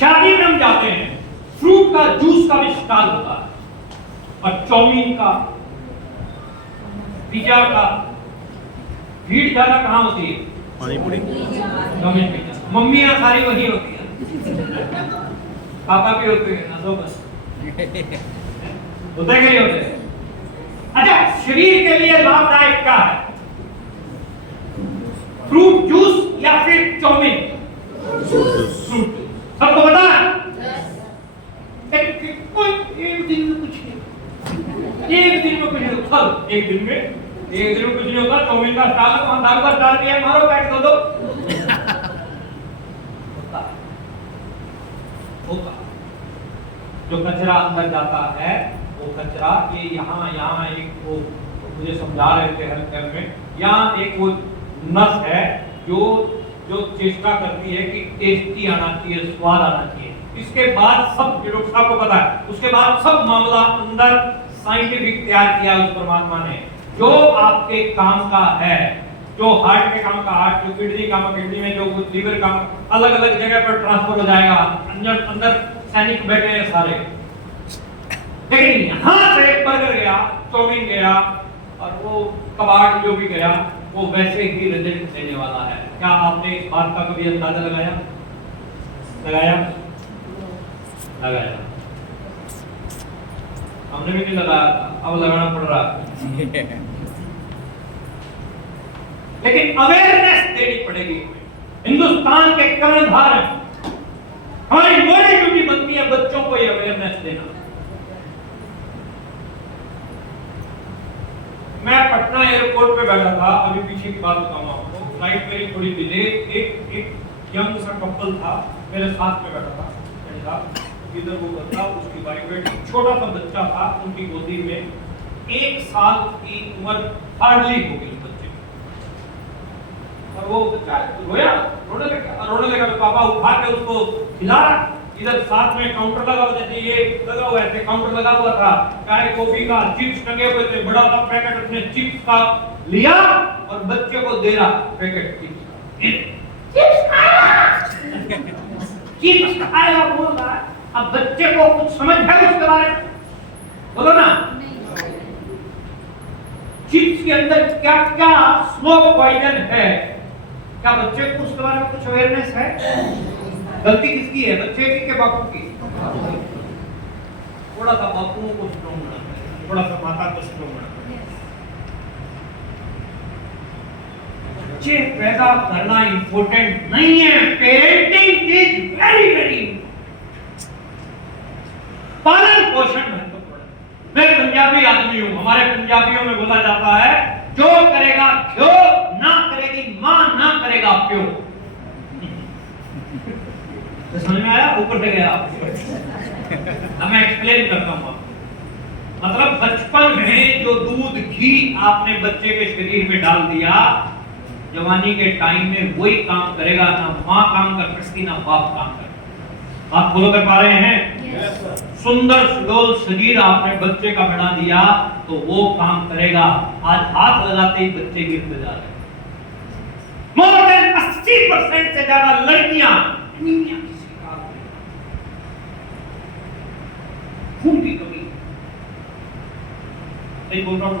शादी में हम जाते हैं, फ्रूट का जूस का भी स्टॉल होता है, और चाउमीन का, पिज्जा का। भीड़ ज्यादा कहाँ होती है? पानी पूरी। Chowmein pizza. मम्मियाँ सारी वही होती है, पापा भी होते हैं ना, दो बस होते हैं कि नहीं होते? अच्छा, शरीर के लिए लाभदायक क्या है? फ्रूट जूस या फिर चाउमीन? फ्रूट। सबको पता है? एक दिन में कुछ नहीं, एक दिन में कुछ नहीं होता, एक दिन में कुछ नहीं होता। चाउमीन का स्टाल है, वहां दाल का स्टाल भी है, मारो पैक दो होता। जो कचरा अंदर जाता है, वो कचरा ये यहाँ एक वो मुझे समझा रहे थे हेल्थ में, यहाँ एक वो नस है जो चेष्टा करती है कि टेस्टी आना चाहिए, स्वाद आना चाहिए। इसके बाद सब, डॉक्टर साहब को पता है, उसके बाद सब मामला अंदर साइंटिफिक तैयार किया उस परमात्मा ने। जो आपके काम का है, जो हार्ट के काम का हार्ट, जो किडनी काम का किडनी में, जो लीवर काम, अलग अलग जगह पर ट्रांसफर हो जाएगा। अंदर सैनिक बैठे हैं सारे, लेकिन यहाँ से बर्गर गया, चाउमीन गया, और वो कबाड़ जो भी गया, वो वैसे ही रिजल्ट देने वाला है। क्या आपने इस बात का कभी अंदाजा लगाया? हमने भी नहीं लगाया था, अब लगाना पड़ रहा है। लेकिन अवेयरनेस देनी पड़ेगी। हिंदुस्तान के कर्णधार हैं, हमारी मोरी ड्यूटी बनती है बच्चों को ये अवेयरनेस देना। मैं पटना एयरपोर्ट पे बैठा था, अभी पीछे की बात बताऊंगा आपको। फ्लाइट मेरी थोड़ी डिले, एक यंग सा कपल था मेरे साथ में बैठा था, इधर वो बच्चा, उसकी वाइफ बैठी, छोटा सा बच्चा था उनकी गोदी में, 1 साल की उम्र हार्डली हो गई बच्चे, और वो बच्चा रोया, रोने लगा तो पापा उठा के उसको खिला रहा। इधर साथ में काउंटर लगा हुआ, जैसे ये लगा हुआ है, काउंटर लगा हुआ था, चाय कॉफी का, चिप्स टंगे हुए थे, बड़ा सा पैकेट उसने चिप्स का लिया और बच्चे को दे रहा पैकेट चिप्स का। चिप्स खाएगा बोल रहा है। अब बच्चे को कुछ समझ है उसके बारे में? बोलो ना। चिप्स के अंदर क्या क्या स्मोक पॉइजन है, क्या बच्चे को उसके बारे में कुछ अवेयरनेस है? गलती किसकी है, बच्चे की के बापू की? थोड़ा सा बापू को स्ट्रॉन्ग बनाना, थोड़ा सा माता को स्ट्रॉन्ग बनाना। बच्चे पैदा करना इंपॉर्टेंट नहीं है, पेरेंटिंग इज वेरी वेरी। पालन पोषण महत्वपूर्ण। मैं पंजाबी आदमी हूं, हमारे पंजाबियों में बोला जाता है, जो करेगा घ्यो ना करेगी मां, ना करेगा प्यो। तो समझ में आया? ऊपर से गया। अब मैं एक्सप्लेन करता हूँ। मतलब बचपन में जो दूध घी आपने बच्चे के शरीर में डाल दिया, जवानी के टाइम में वही काम करेगा। ना माँ काम कर सकती, ना बाप काम कर। आप फॉलो कर पा रहे हैं? सुंदर सुडोल शरीर आपने बच्चे का बना दिया तो वो काम करेगा। आज हाथ लगाते ही बच्चे गिरते जा रहे हैं। मोर देन 80% से ज्यादा लड़कियां खून की कमी। सही बोल रहा हूं?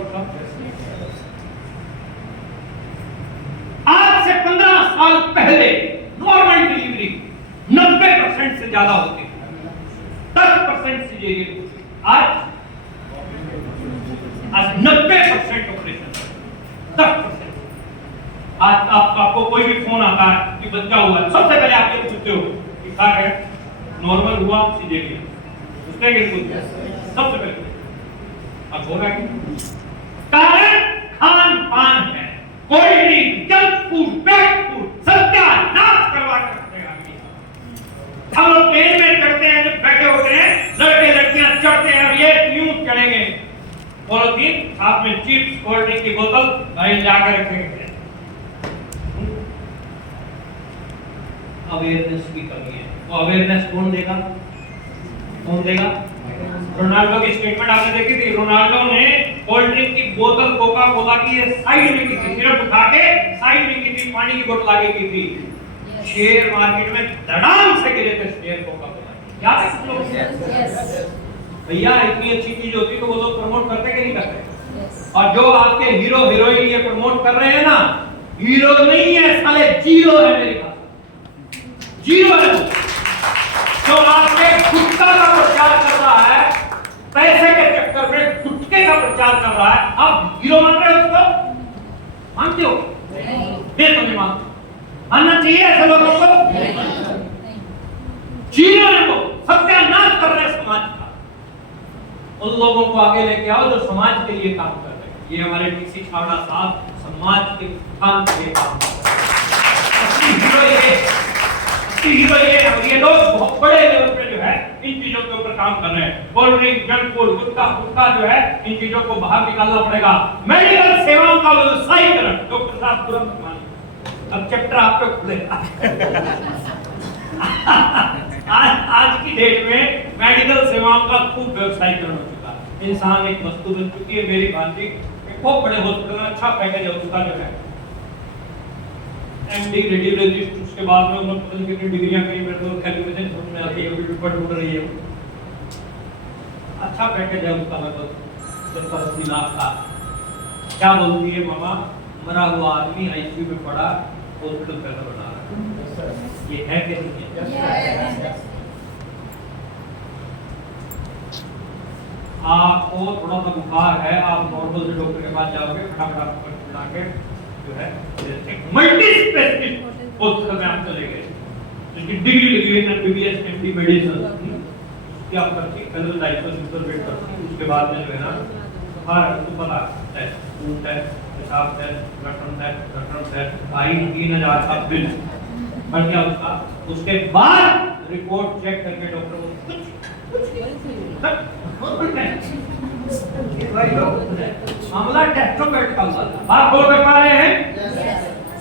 आज से 15 साल पहले नॉर्मल डिलीवरी 90% से ज्यादा होती, 10% सिजेरियन होती। आज 90% ऑपरेशन, 10%। आज आपको कोई भी फोन आता है कि बच्चा हुआ, सबसे पहले आप ये पूछते हो कि क्या है, नॉर्मल हुआ सिजेरियन, उसके लिए पूछते सबसे पहले। अब हो रहा है कारण खान पान है, cold drink, junk food, pack food, सत्यानाश करवा कर रखेगा। हम लोग ट्रेन में चढ़ते हैं, जब बैठे होते हैं, लड़के लड़कियां चढ़ते हैं, ये क्यों चढ़ेंगे? पॉलिथीन, साथ में चिप्स, कोल्ड ड्रिंक की बोतल भाई लाकर रखेंगे। अवेयरनेस की कमी है। वो अवेयरनेस कौन देगा? कौन देगा? रोनाल्डो की स्टेटमेंट आपने देखी थी। रोनाल्डो ने कोल्ड ड्रिंक की बोतल कोका कोला की ये साइड में की थी, सिर्फ उठा के साइड में की थी, पानी की बोतल आगे की थी। शेयर मार्केट में धड़ाम से गिरे थे शेयर कोका कोला। क्या है कुछ लोग? Yes. भैया इतनी अच्छी चीज होती तो वो लोग प्रमोट करते कि नहीं करते? Yes. और जो आपके हीरो हीरोइन ये प्रमोट कर रहे हैं ना, हीरो नहीं है साले, जीरो है मेरे पास, जीरो है। जो आपके गुटखा का प्रचार कर रहा है, पैसे के चक्कर में गुटखे का प्रचार कर रहा है, आप हीरो मान रहे हो उसको? मानते हो? फिर तो नहीं मानते। मानना चाहिए ऐसे लोगों को? नहीं. जीरो है वो, सत्यानाश कर रहे हैं समाज का। उन लोगों को आगे लेके आओ जो समाज के लिए काम कर रहे हैं। ये हमारे टीसी छावड़ा साहब समाज के उत्थान के लिए काम कर रहे हैं। असली हीरो ये और ये लोग बहुत बड़े लेवल पे जो है इन चीजों के ऊपर काम कर रहे हैं। कोल्ड ड्रिंक, जंक फूड, गुटखा जो है, इन चीजों को बाहर निकालना पड़ेगा। मेडिकल सेवाओं का व्यवसायीकरण, डॉक्टर साहब तुरंत मानिए, अब चैप्टर आप पे खुलेगा। आज की डेट में मेडिकल सेवाओं का खूब व्यवसायीकरण हो चुका है। इंसान एक वस्तु बन चुकी है। मेरी भांजी एक बहुत बड़े हॉस्पिटल में अच्छा पैकेज है उसका जो है, एमडी रेडियोलॉजिस्ट, उसके बाद में उन्होंने पता नहीं कितनी डिग्रियां करी, मेरे को कैलकुलेशन समझ में आती है, अभी पेपर ढूंढ रही है। अच्छा पैकेज है उसका, लगभग 70-80 लाख का। क्या बोलती है मामा, मरा हुआ आदमी आईसीयू में पड़ा, हॉस्पिटल पैसा बना रहा है। ये है कि नहीं है? Yes. आपको थोड़ा सा बुखार है, आप नॉर्मल से डॉक्टर के पास जाओगे, फटाफट बना के जो है मल्टी स्पेशलिस्ट हॉस्पिटल में आप चले गए, जिसकी डिग्री लगी हुई है एमबीबीएस एमडी मेडिसिन, उसकी आप पर्ची फेडरल लाइसेंस पर वेट करती है। उसके बाद में जो है ना हर तो पता टेस्ट, फूड टेस्ट, पेशाब टेस्ट, रक्तम टेस्ट, 2,000-3,000 का बिल बढ़ गया उसका। उसके बाद रिपोर्ट चेक करके डॉक्टर को मामला टेस्टोमेट का हुआ था। आप बोल पा रहे हैं?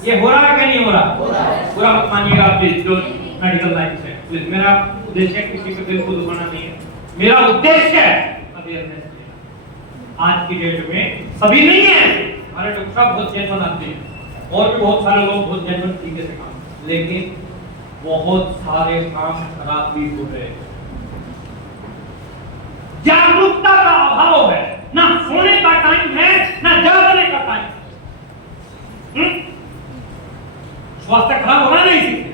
ये हो रहा है क्या नहीं हो रहा? पूरा मत मानिएगा प्लीज, जो मेडिकल लाइन से प्लीज। मेरा उद्देश्य किसी को दिल को दुखाना नहीं है, मेरा उद्देश्य है अवेयरनेस देना। आज की डेट में सभी नहीं है, हमारे डॉक्टर साहब बहुत जेन्युइन आते हैं और भी बहुत सारे लोग बहुत जेन्युइन तरीके से काम, लेकिन बहुत सारे काम खराब भी हो रहे हैं। जागरूकता का अभाव है, ना सोने का टाइम है ना जागने का टाइम। स्वास्थ्य खराब होना नहीं सीखते।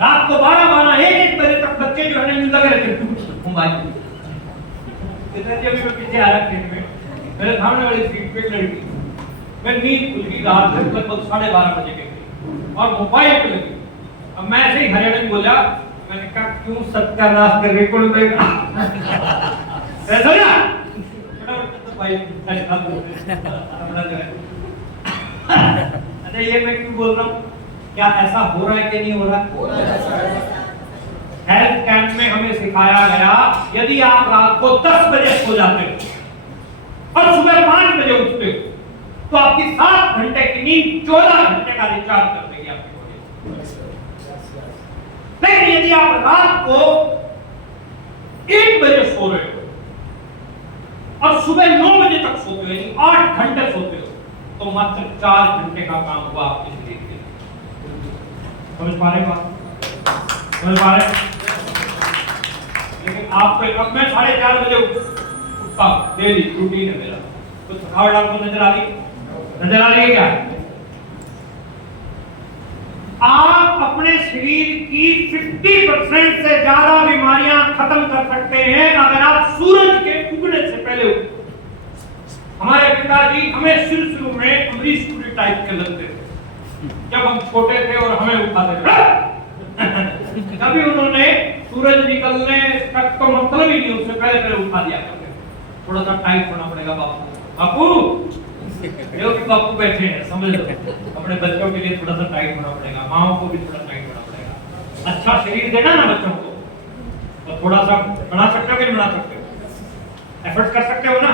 रात को 12-1 बजे तक बच्चे जो है ना नींद लगे रहते हैं। अभी मैं पीछे आ रहा खेत में, मेरे सामने वाली सीट पे लड़की, मैं नींद खुल गई रात में लगभग 12:30 बजे के करीब और मोबाइल पे लगी। अब मैं ऐसे ही हरियाणा में बोला, मैंने कहा क्यों सत्यानाश कर रही कौन देगा ऐसा ना भाई ऐसा अपना जो है। अच्छा ये मैं क्यों बोल रहा हूँ, क्या ऐसा हो रहा है कि नहीं हो रहा? हेल्थ कैंप में हमें सिखाया गया यदि आप रात को 10 बजे सो जाते हो और सुबह 5 बजे उठते हो तो आपकी 7 घंटे की नींद 14 घंटे का रिचार्ज कर देगी आपकी बॉडी। लेकिन यदि आप रात को 1 बजे सो रहे हो और सुबह 9 बजे तक सोते हो, यानी 8 घंटे सोते हो, तो मात्र 4 घंटे का काम हुआ आपके शरीर के लिए। समझ पा रहे बात? समझ पा रहे? लेकिन आपको अब मैं 4:30 बजे उठता हूं, डेली रूटीन है मेरा, तो थकावट आपको नजर आ रही है? नजर आ रही है क्या? आप अपने शरीर की 50% से ज्यादा बीमारियां खत्म कर सकते हैं अगर आप सूरज के उगने से पहले उठो। हमारे पिताजी हमें शुरू में अमरीश पुरी टाइप के लगते थे जब हम छोटे थे और हमें उठाते थे। कभी उन्होंने सूरज निकलने तक तो मतलब ही नहीं, उससे पहले उठा दिया करते। थोड़ा सा टाइट होना पड़ेगा बापू। बापू जो भी बापू बैठे हैं समझ लो, अपने बच्चों के लिए थोड़ा सा टाइट होना पड़ेगा, माओ को भी थोड़ा टाइट होना पड़ेगा। अच्छा शरीर देना ना बच्चों को, और थोड़ा सा बना सकते हो कि नहीं बना सकते हो? एफर्ट कर सकते हो ना?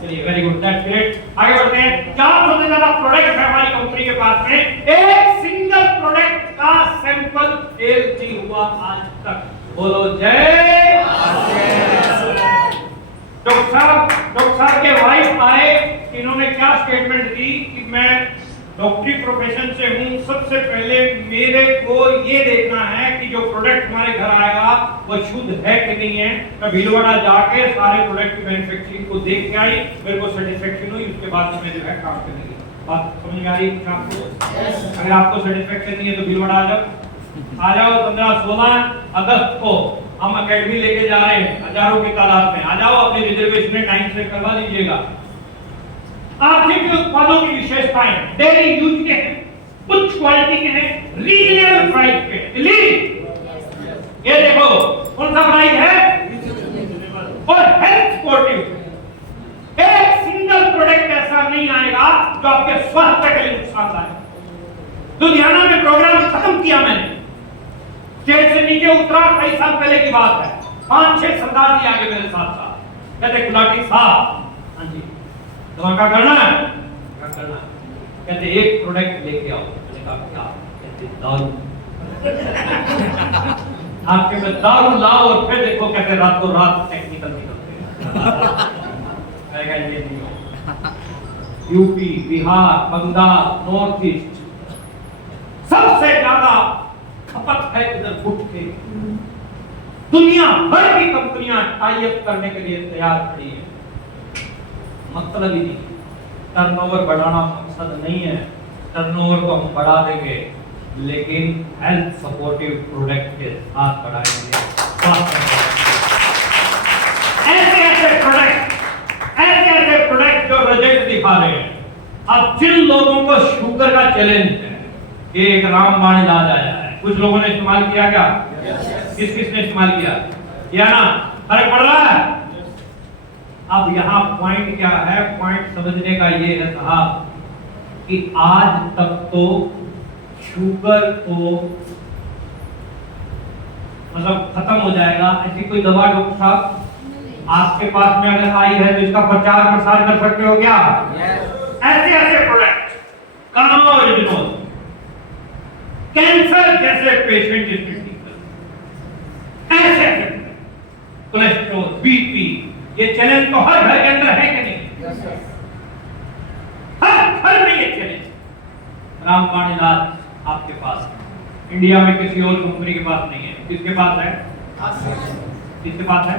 चलिए वेरी गुड, दैट्स ग्रेट। आगे बढ़ते हैं। 400 से ज्यादा प्रोडक्ट है हमारी कंपनी के पास में, एक सिंगल प्रोडक्ट का सैंपल फेल नहीं हुआ आज तक। बोलो जय। डॉक्टर साहब के वाइफ आए, इन्होंने क्या स्टेटमेंट दी कि मैं डॉक्टरी प्रोफेशन से हूं, सबसे पहले मेरे को ये देखना है कि जो प्रोडक्ट हमारे घर आएगा वो शुद्ध है कि नहीं है। मैं भीलवाड़ा जाके सारे प्रोडक्ट की मैन्युफैक्चरिंग को देख के आई, मेरे को सेटिस्फेक्शन हुई, उसके बाद मैं जो है काम करने लगी। बात समझ में आ रही है आपको? अगर आपको सेटिस्फेक्शन नहीं है तो भीलवाड़ा आ जाओ 15-16 अगस्त को हम अकेडमी लेके जा रहे हैं, हजारों की तादाद में। आ जाओ, अपने रिजर्वेशन टाइम से करवा लीजिएगा। आर्थिक उत्पादों की विशेषताएं डेली यूज के हैं, उच्च क्वालिटी के हैं, रीजनेबल प्राइस पे। दिल्ली ये देखो कौन सा प्राइस है और हेल्थ सपोर्टिव। एक सिंगल प्रोडक्ट ऐसा नहीं आएगा जो आपके स्वास्थ्य के लिए नुकसानदायक। लुधियाना में प्रोग्राम खत्म किया मैंने, स्टेज से नीचे उतरा, कई साल पहले की बात है। 5-6 सरदार जी आगे मेरे साथ साथ कहते गुलाटी साहब, हाँ जी तो क्या करना है? क्या करना है? कहते एक प्रोडक्ट लेके आओ। मैंने कहा क्या? कहते दारू। आपके में दारू लाओ और फिर देखो कैसे रातों रात टेक्निकल निकलते हैं। ये नहीं हो। UP, Bihar, Bengal, north east सबसे ज्यादा खपत है इधर गुटखे। दुनिया भर की कंपनियां टाई अप करने के लिए तैयार खड़ी है। मतलब ही नहीं, टर्नओवर बढ़ाना मकसद नहीं है। टर्नओवर को हम बढ़ा देंगे, लेकिन हेल्थ सपोर्टिव प्रोडक्ट के साथ बढ़ाएंगे। ऐसे प्रोडक्ट जो रिजल्ट दिखा रहे हैं। अब जिन लोगों को शुगर का चैलेंज है, एक रामबाण इलाज आया है, कुछ लोगों ने इस्तेमाल किया क्या? किस किस ने इस्तेमाल किया ना? फर्क पड़ रहा है? अब यहाँ पॉइंट क्या है? पॉइंट समझने का ये है साहब कि आज तक तो शुगर को मतलब खत्म हो जाएगा ऐसी कोई दवा डॉक्टर साहब आपके पास में अगर आई है तो इसका प्रचार प्रसार कर सकते हो क्या? ऐसे प्रोडक्ट कहाँ ओरिजिनल कैंसर जैसे पेशेंट जिसके ऐसे कोलेस्ट्रॉल, बीपी, ये चैलेंज तो हर घर के अंदर है कि नहीं? हर घर में ये चैलेंज। रामबाण इलाज आपके पास है, इंडिया में किसी और कंपनी के पास नहीं है। किसके पास है? किसके पास है?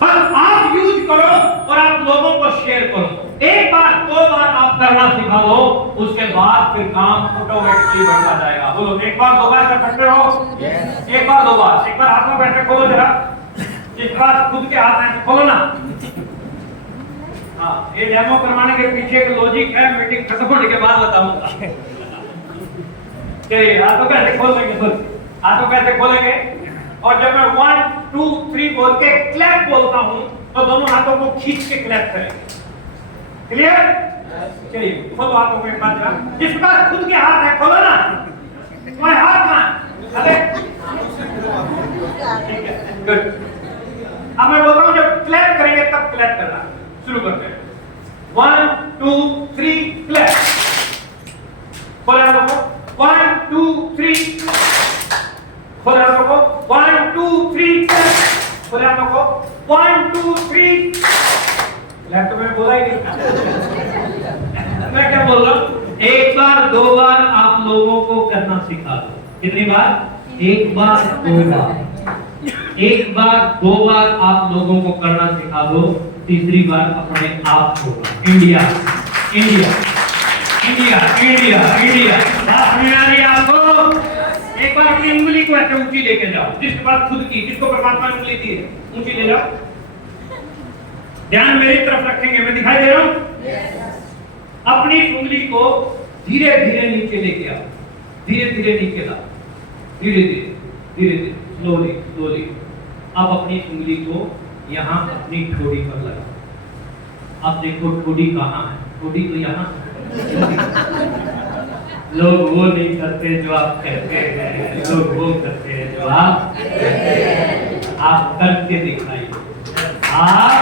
पर आप यूज करो और आप लोगों को शेयर करो। एक बार 2 बार आप करना सिखा दो, उसके बाद फिर काम ऑटोमेटिकली बढ़ता जाएगा। बोलो एक बार 2 बार कर सकते हो? एक बार 2 बार। एक बार हाथों पैसे खोलो जरा, इस बार खुद के हाथ ऐसे खोलो ना। हाँ, ये डेमो करवाने के पीछे एक लॉजिक है, मीटिंग खत्म होने के बाद बताऊंगा। चलिए हाथों कैसे खोल लेंगे? हाथों कैसे खोलेंगे? और जब मैं 1 2 3 बोल के क्लैप बोलता हूं तो दोनों हाथों को खींच के क्लैप करेंगे। क्लियर? चलिए खोलो हाथों को एक बार जरा। जिसके पास खुद के हाथ है खोलो ना। तुम्हारे हाथ कहां? अरे ठीक है, गुड। अब मैं बोलता हूं जब क्लैप करेंगे तब क्लैप करना शुरू करते हैं। 1 2 3 क्लैप। खोलो हाथों को। 1 2 3 खोलो हाथों को। 1 2 3 खोलो हाथों को। 1 2 3 लैपटॉप में बोला ही नहीं। मैं क्या बोल रहा हूँ? एक बार 2 बार आप लोगों को करना सिखा दो। कितनी बार? एक बार 2 बार। एक बार 2 बार आप लोगों को करना सिखा दो, तीसरी बार अपने आप होगा। India India India India India. बात समझ आ रही है आपको? एक बार अपनी उंगली को ऐसे ऊंची लेके जाओ, जिसके पास खुद की, जिसको परमात्मा ने उंगली दी है, ऊंची ले जाओ। ध्यान मेरी तरफ रखेंगे, मैं दिखाई दे रहा हूं? अपनी उंगली को धीरे धीरे नीचे लेके आओ, धीरे धीरे नीचे लाओ, धीरे धीरे धीरे धीरे, स्लोली स्लोली। अब अपनी उंगली को यहाँ अपनी ठोड़ी पर लगाओ। अब देखो ठोड़ी कहाँ है? ठोड़ी तो यहाँ। लोग वो नहीं करते जो आप कहते हैं, लोग वो करते हैं जो आप करके दिखाइए। आप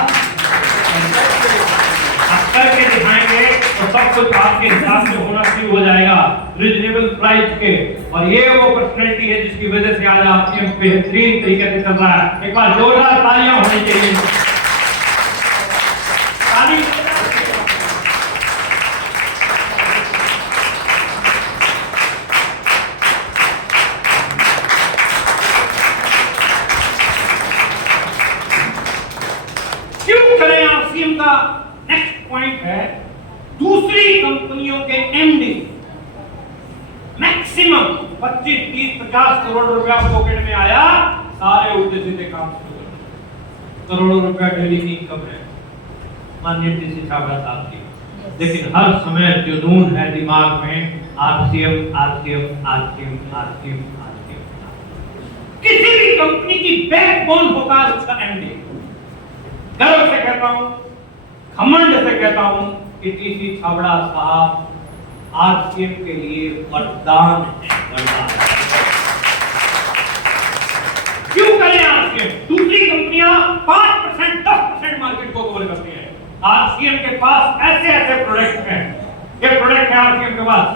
करके दिखाएंगे तो सब कुछ आपके हिसाब से होना शुरू हो जाएगा, रीजनेबल प्राइस के। और ये वो पर्सनैलिटी है जिसकी वजह से आज आपके बेहतरीन तरीके से चल रहा है। एक बार जोरदार तालियां होनी चाहिए। ताली। मैक्सिमम 25, 30, 50 करोड़ रुपया पॉकेट में आया, सारे उल्टे सीधे काम शुरू कर दिए। करोड़ों रुपया डेली की इनकम है माननीय टीसी छाबड़ा साहब की, लेकिन हर समय जुनून है दिमाग में RCM RCM RCM RCM RCM. किसी भी कंपनी की बैकबोन होता है उसका एमडी। गर्व से कहता हूं, घमंड से कहता हूं कि टीसी छाबड़ा साहब आरसीएम के लिए वरदान है, वरदान। क्यों करें आरसीएम? दूसरी कंपनियां 5% 10% मार्केट को कवर करती हैं, आरसीएम के पास ऐसे ऐसे प्रोडक्ट हैं। ये प्रोडक्ट है आरसीएम के पास,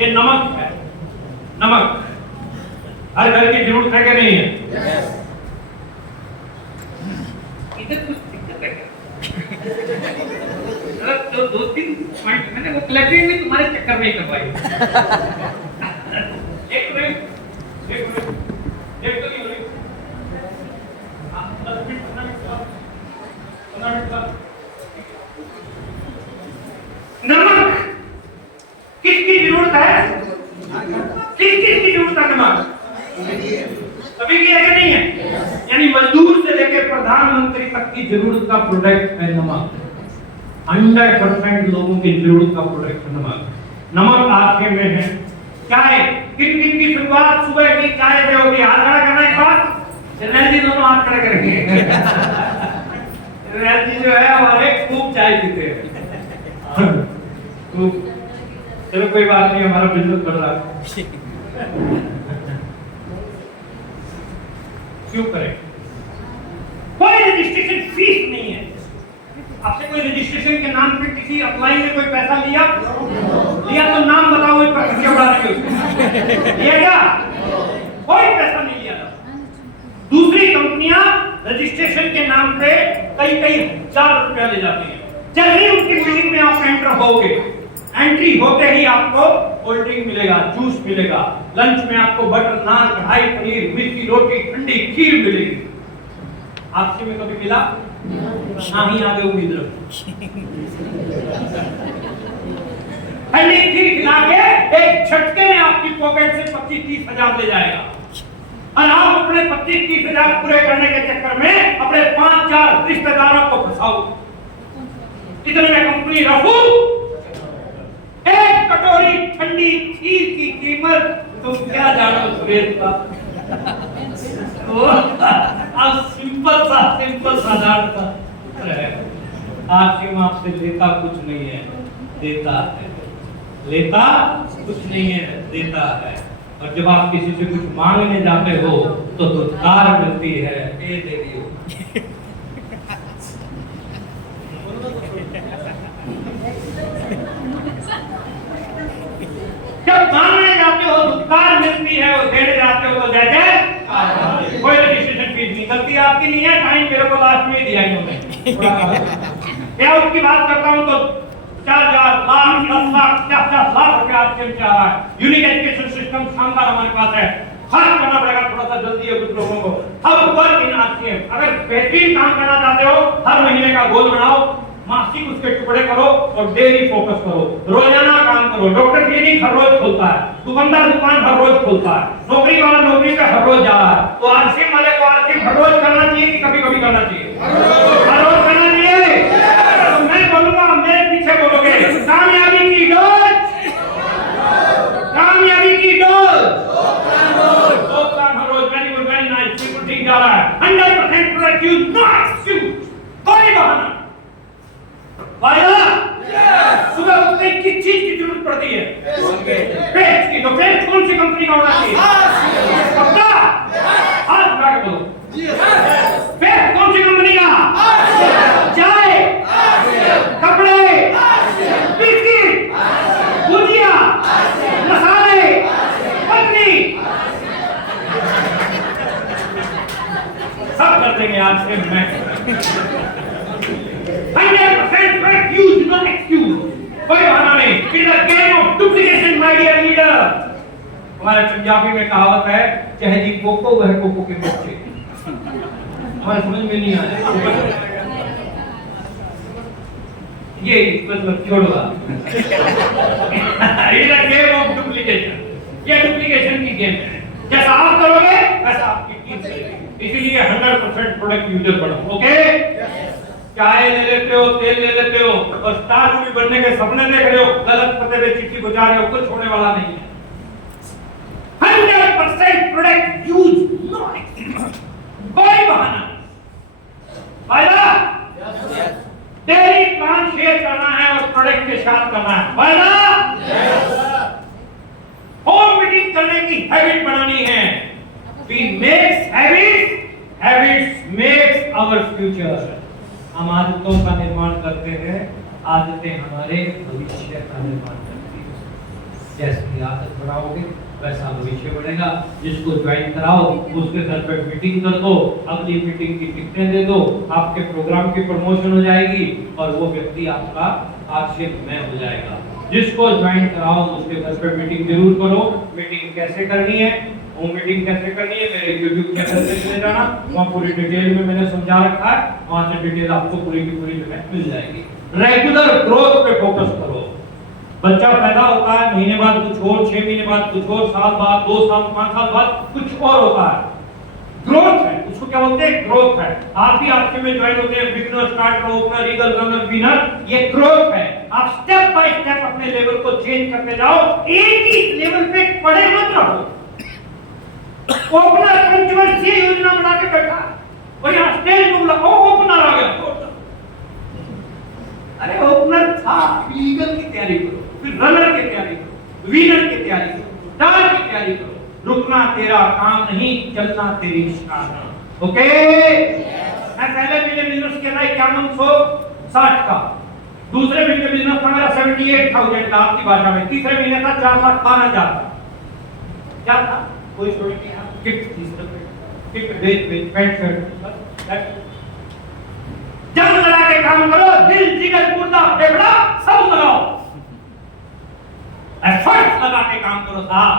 ये नमक है, नमक हर घर की जरूरत है कि नहीं है? इधर कुछ दिक्कत है तो 2-3 पॉइंट मैंने वो क्लैरिटी में तुम्हारे चक्कर में ही करवाई। एक मिनट एक तो नहीं हो रही। 10 मिनट 15 मिनट बाद नमक किसकी जरूरत है? किसकी जरूरत है नमक? सभी की है कि नहीं है? यानी मजदूर से लेकर प्रधानमंत्री तक की जरूरत का प्रोडक्ट है नमक। 100% लोगों की जरूरत का प्रोडक्ट है नमक। नमक आपके में है। चाय, किन किन की शुरुआत सुबह की चाय से होगी? हाथ खड़ा करना एक बात, जनरल जी दोनों हाथ खड़े करेंगे। जनरल जी जो है हमारे खूब चाय पीते हैं। चलो कोई बात नहीं, हमारा बिजनेस बढ़ रहा है। क्यों करें? कोई रजिस्ट्रेशन फीस नहीं है। आपसे कोई रजिस्ट्रेशन के नाम पे किसी अप्लाई में कोई पैसा लिया तो नाम बताओ, इस पर खर्चे उड़ा रहे हो लिया क्या? कोई पैसा नहीं लिया। दूसरी कंपनियां रजिस्ट्रेशन के नाम पे कई हजार रुपया ले जाती हैं। जैसे उनकी मीटिंग में आप एंटर होगे, एंट्री होते ही आपको कोल्ड ड्रिंक मिलेगा, जूस मिलेगा, लंच में आपको बटर नान, कढ़ाई पनीर, मिर्ची रोटी, ठंडी खीर मिलेगी। आपसे में कभी मिला? ना ही आगे उम्मीद रखो। ठंडी खीर खिला के एक झटके में आपकी पॉकेट से 25-30 हजार ले जाएगा, और आप अपने 25-30 हजार पूरे करने के चक्कर में अपने 5-4 रिश्तेदारों को फंसाओ। इतने में कंपनी रखू, एक कटोरी ठंडी खीर की कीमत तुम क्या जानो सुरेश का? अब सिंपल सा साधारण सा है। आरसीएम आपसे लेता कुछ नहीं है, देता है। लेता कुछ नहीं है, देता है। और जब आप किसी से कुछ मांगने जाते हो तो दुत्कार मिलती है, ये दे दियो। जब मांगने जाते हो दुत्कार मिलती है, और देने जाते हो तो जैसे कोई रजिस्ट्रेशन फीस नहीं। गलती आपकी नहीं है, टाइम मेरे को लास्ट में दिया इन्होंने। क्या उसकी बात करता हूँ तो 4,000 लाख 10 लाख 50 लाख रुपया आरसीएम चाह रहा है। यूनिक एजुकेशन सिस्टम शानदार हमारे पास है। खर्च करना पड़ेगा थोड़ा सा जल्दी है कुछ लोगों को। अब वर्क इन आरसीएम, अगर बेहतरीन काम करना चाहते हो, हर महीने का गोल बनाओ, मासिक उसके टुकड़े करो और डेली फोकस करो, रोजाना काम करो। डॉक्टर क्लिनिक हर रोज खुलता है, दुकानदार दुकान हर रोज खुलता है, नौकरी वाला नौकरी पे हर रोज जा रहा है। तो आरसीएम वाले को आरसीएम हर रोज करना चाहिए कि कभी कभी करना चाहिए? हर रोज करना चाहिए। तो मैं बोलूंगा, मेरे पीछे बोलोगे, कामयाबी की डोज, कामयाबी की डोज, दो काम हर रोज। वेरी गुड, वेरी नाइस, बिल्कुल ठीक जा रहा है। 100% प्रोडक्टिव, नो एक्सक्यूज, कोई बहाना। सुबह उठते ही किस चीज की जरूरत पड़ती है? पेस्ट की। तो पेस्ट कौन सी कंपनी का होना चाहिए? पक्का? हाथ उठा के बोलो। पेस्ट कौन सी कंपनी का? चाय, कपड़े, बिस्किट, भुजिया, मसाले, पत्नी, सब कर देंगे आज से। मैं 100% correct use, no excuse. कोई बहाना नहीं। It is a game of duplication, my dear leader. हमारे पंजाबी में कहावत है, चाहे जी कोको वह कोको के बच्चे। हमारे समझ में नहीं आया। ये मतलब छोड़ो। It is a game of duplication. ये डुप्लीकेशन की गेम है। जैसा आप करोगे वैसा आपकी टीम करेगी। इसीलिए 100% प्रोडक्ट यूजर बनो। ओके, चाय ले लेते हो, तेल ले लेते हो और स्टार भी बनने के सपने देख रहे हो, गलत पते पे चिट्ठी पहुंचा रहे हो, कुछ होने वाला नहीं है। 100% प्रोडक्ट यूज, कोई बहाना नहीं। फायदा डेली प्लान शेयर करना है और प्रोडक्ट के साथ करना है। फायदा होम मीटिंग करने की हैबिट बनानी है। We makes habits, habits makes our future. हम आदतों का निर्माण करते हैं, आदतें हमारे भविष्य का निर्माण करती हैं। जैसी आदत बढ़ाओगे वैसा भविष्य बढ़ेगा। जिसको ज्वाइन कराओ उसके घर पे मीटिंग कर दो, अगली मीटिंग की टिकटें दे दो, आपके प्रोग्राम की प्रमोशन हो जाएगी और वो व्यक्ति आपका आक्षेप में हो जाएगा। जिसको ज्वाइन कराओ उसके घर पे मीटिंग जरूर करो। मीटिंग कैसे करनी है, वो मीटिंग कैसे करनी है, मेरे YouTube चैनल पे चले जाना, वहाँ पूरी डिटेल में मैंने समझा रखा है, वहाँ से डिटेल आपको पूरी की पूरी जो है मिल जाएगी। रेगुलर ग्रोथ पे फोकस करो। बच्चा पैदा होता है, महीने बाद कुछ और, 6 महीने बाद कुछ और, साल बाद, 2 साल, 5 साल बाद कुछ और होता है। ग्रोथ है, उसको क्या बोलते हैं, ग्रोथ है। आप भी आपके में ज्वाइन होते हैं, beginner, starter, opener, eagle, runner, winner, ये ग्रोथ है। आप स्टेप बाय स्टेप अपने लेवल को चेंज करते जाओ, एक ही लेवल पे पड़े मत रहो। ओपनर कंट्रोवर्सी योजना बना के बैठा और यहाँ स्टेज पे बोला ओपनर आ गया। अरे ओपनर था, ईगल की तैयारी करो, फिर रनर की तैयारी करो, विनर की तैयारी करो, स्टार की तैयारी करो। रुकना तेरा काम नहीं, चलना तेरी शान। ओके, मैं पहले महीने बिजनेस किया था 5160 का, दूसरे महीने बिजनेस था मेरा 78,000 का आपकी भाषा में, तीसरे महीने था 4,12,000 का। क्या था, कोई स्टोरी नहीं है, किट वेज पैंट शर्ट। जब लगा के काम करो, दिल जिगर मुर्दा फेफड़ा सब लगाओ, एफर्ट लगा के काम करो साहब।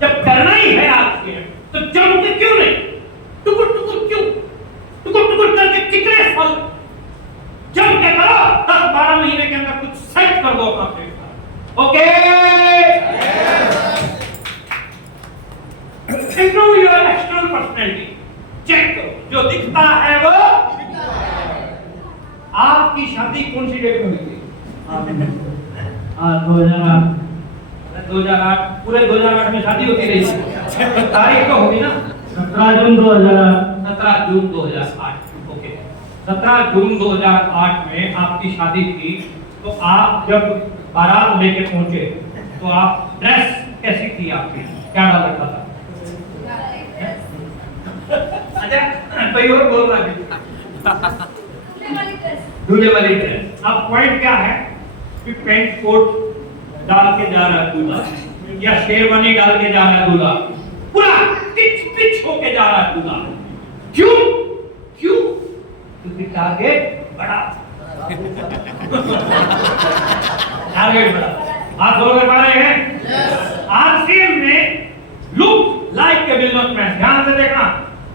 जब करना ही है आपके तो जम के क्यों नहीं, टुकुर टुकुर क्यों, टुकुर टुकुर करके कितने साल जम के करो, 10-12 महीने के अंदर कुछ सेट कर दो अपना paper. Okay, improve your external personality, check करो जो दिखता है वो। आपकी शादी कौन सी डेट में हुई थी? 2008, पूरे 2008 में शादी होती रही, तारीख तो होगी ना, 17 जून 2008। ओके, 17 जून 2008 में आपकी शादी थी। तो आप जब बारात लेके पहुंचे तो आप ड्रेस कैसी थी, आपकी क्या डाल रखा था? अच्छा, कोई और बोल रहा है, दूल्हे वाली ड्रेस। अब पॉइंट क्या है कि पेंट कोट डाल के जा रहा है दूल्हा, या शेरवानी डाल के जा रहा है दूल्हा, पूरा टिच टिच होके जा रहा है दूल्हा। क्यों क्यों? क्योंकि टारगेट बड़ा, टारगेट बड़ा। आप बोल कर पा रहे हैं? आरसीएम में लुक लाइक ए बिजनेसमैन। ध्यान से देखना,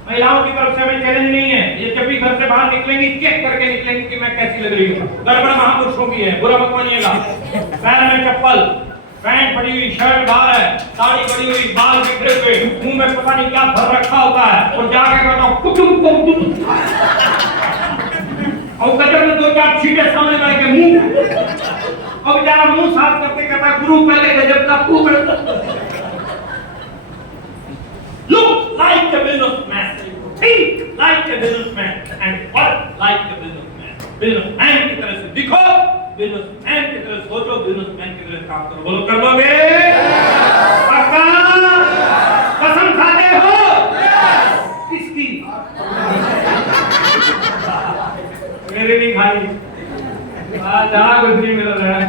महिलाओं की तरफ से हमें चैलेंज नहीं है। ये जब भी घर से बाहर निकलेंगी चेक करके निकलेंगी कि मैं कैसी लग रही हूँ। गड़बड़ महापुरुषों की है, बुरा मत मानिएगा। पैर में चप्पल, पैंट पड़ी हुई, शर्ट बाहर है, साड़ी पड़ी हुई, बाल बिखरे हुए, मुंह में पता नहीं क्या भर रखा होता है, और जाके कहता हूँ कुटुम कुटुम, और गजब में 2-4 छींटे सामने लग के मुंह, और बेचारा मुंह साफ करते कहता गुरु पहले गजब का खूब। Look like a businessman, think like a businessman, and work like a businessman. Businessman की तरह से दिखो, businessman की तरह सोचो, businessman की तरह काम करो। बोलो कर लोगे? पक्का? कसम खाते हो? किसकी? मेरे नहीं खाई। जहाँ कुछ नहीं मिल रहा है।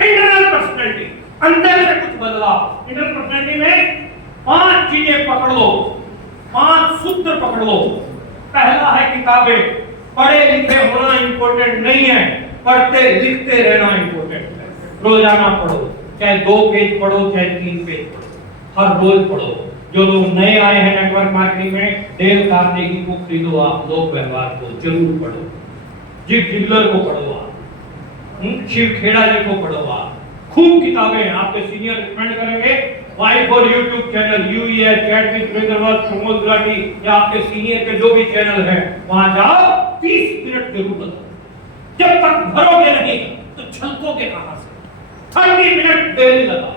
Internal personality, अंदर से कुछ बदलाव। इंटरनल पर्सनैलिटी में 5 चीजें पकड़ लो, 5 सूत्र पकड़ लो। पहला है किताबें। पढ़े लिखे होना इंपॉर्टेंट नहीं है, पढ़ते लिखते रहना इंपॉर्टेंट है। रोजाना पढ़ो, चाहे 2 पेज पढ़ो, चाहे 3 पेज पढ़ो, हर रोज पढ़ो। जो लोग नए आए हैं नेटवर्क मार्केटिंग में, डेल कार्नेगी को खरीदो आप, लोक व्यवहार को जरूर पढ़ो, जिप जिगलर को पढ़ो आप, शिव खेड़ा जी को पढ़ो आप, खूब किताबें आपके सीनियर रिकमेंड करेंगे। Y for YouTube channel, UEA, chat with brother, Pramod Gulati या आपके सीनियर के जो भी चैनल है वहां जाओ, 30 मिनट जरूर बताओ। जब तक भरोगे नहीं तो छलकोगे कहां से? 30 मिनट डेली लगाओ।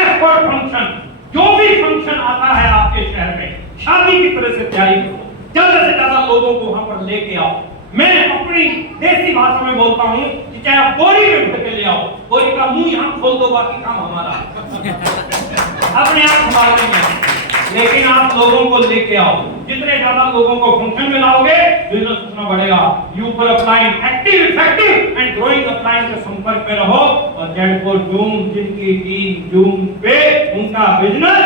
एफर्ट फंक्शन, जो भी फंक्शन आता है आपके शहर में, शादी की तरह से तैयारी करो, ज्यादा से ज्यादा लोगों को वहां पर लेके आओ। मैं अपनी देसी भाषा में बोलता हूँ कि चाहे आप बोरी में भर के ले आओ, बोरी का मुंह यहाँ खोल दो, बाकी काम हमारा अपने आप संभाल लेंगे। लेकिन आप लोगों को लेके आओ, जितने ज्यादा लोगों को फंक्शन में लाओगे बिजनेस उतना बढ़ेगा। यू पर upline active, effective and growing upline के संपर्क में रहो। और जेड को जूम, जिनकी टीम जूम पे, उनका बिजनेस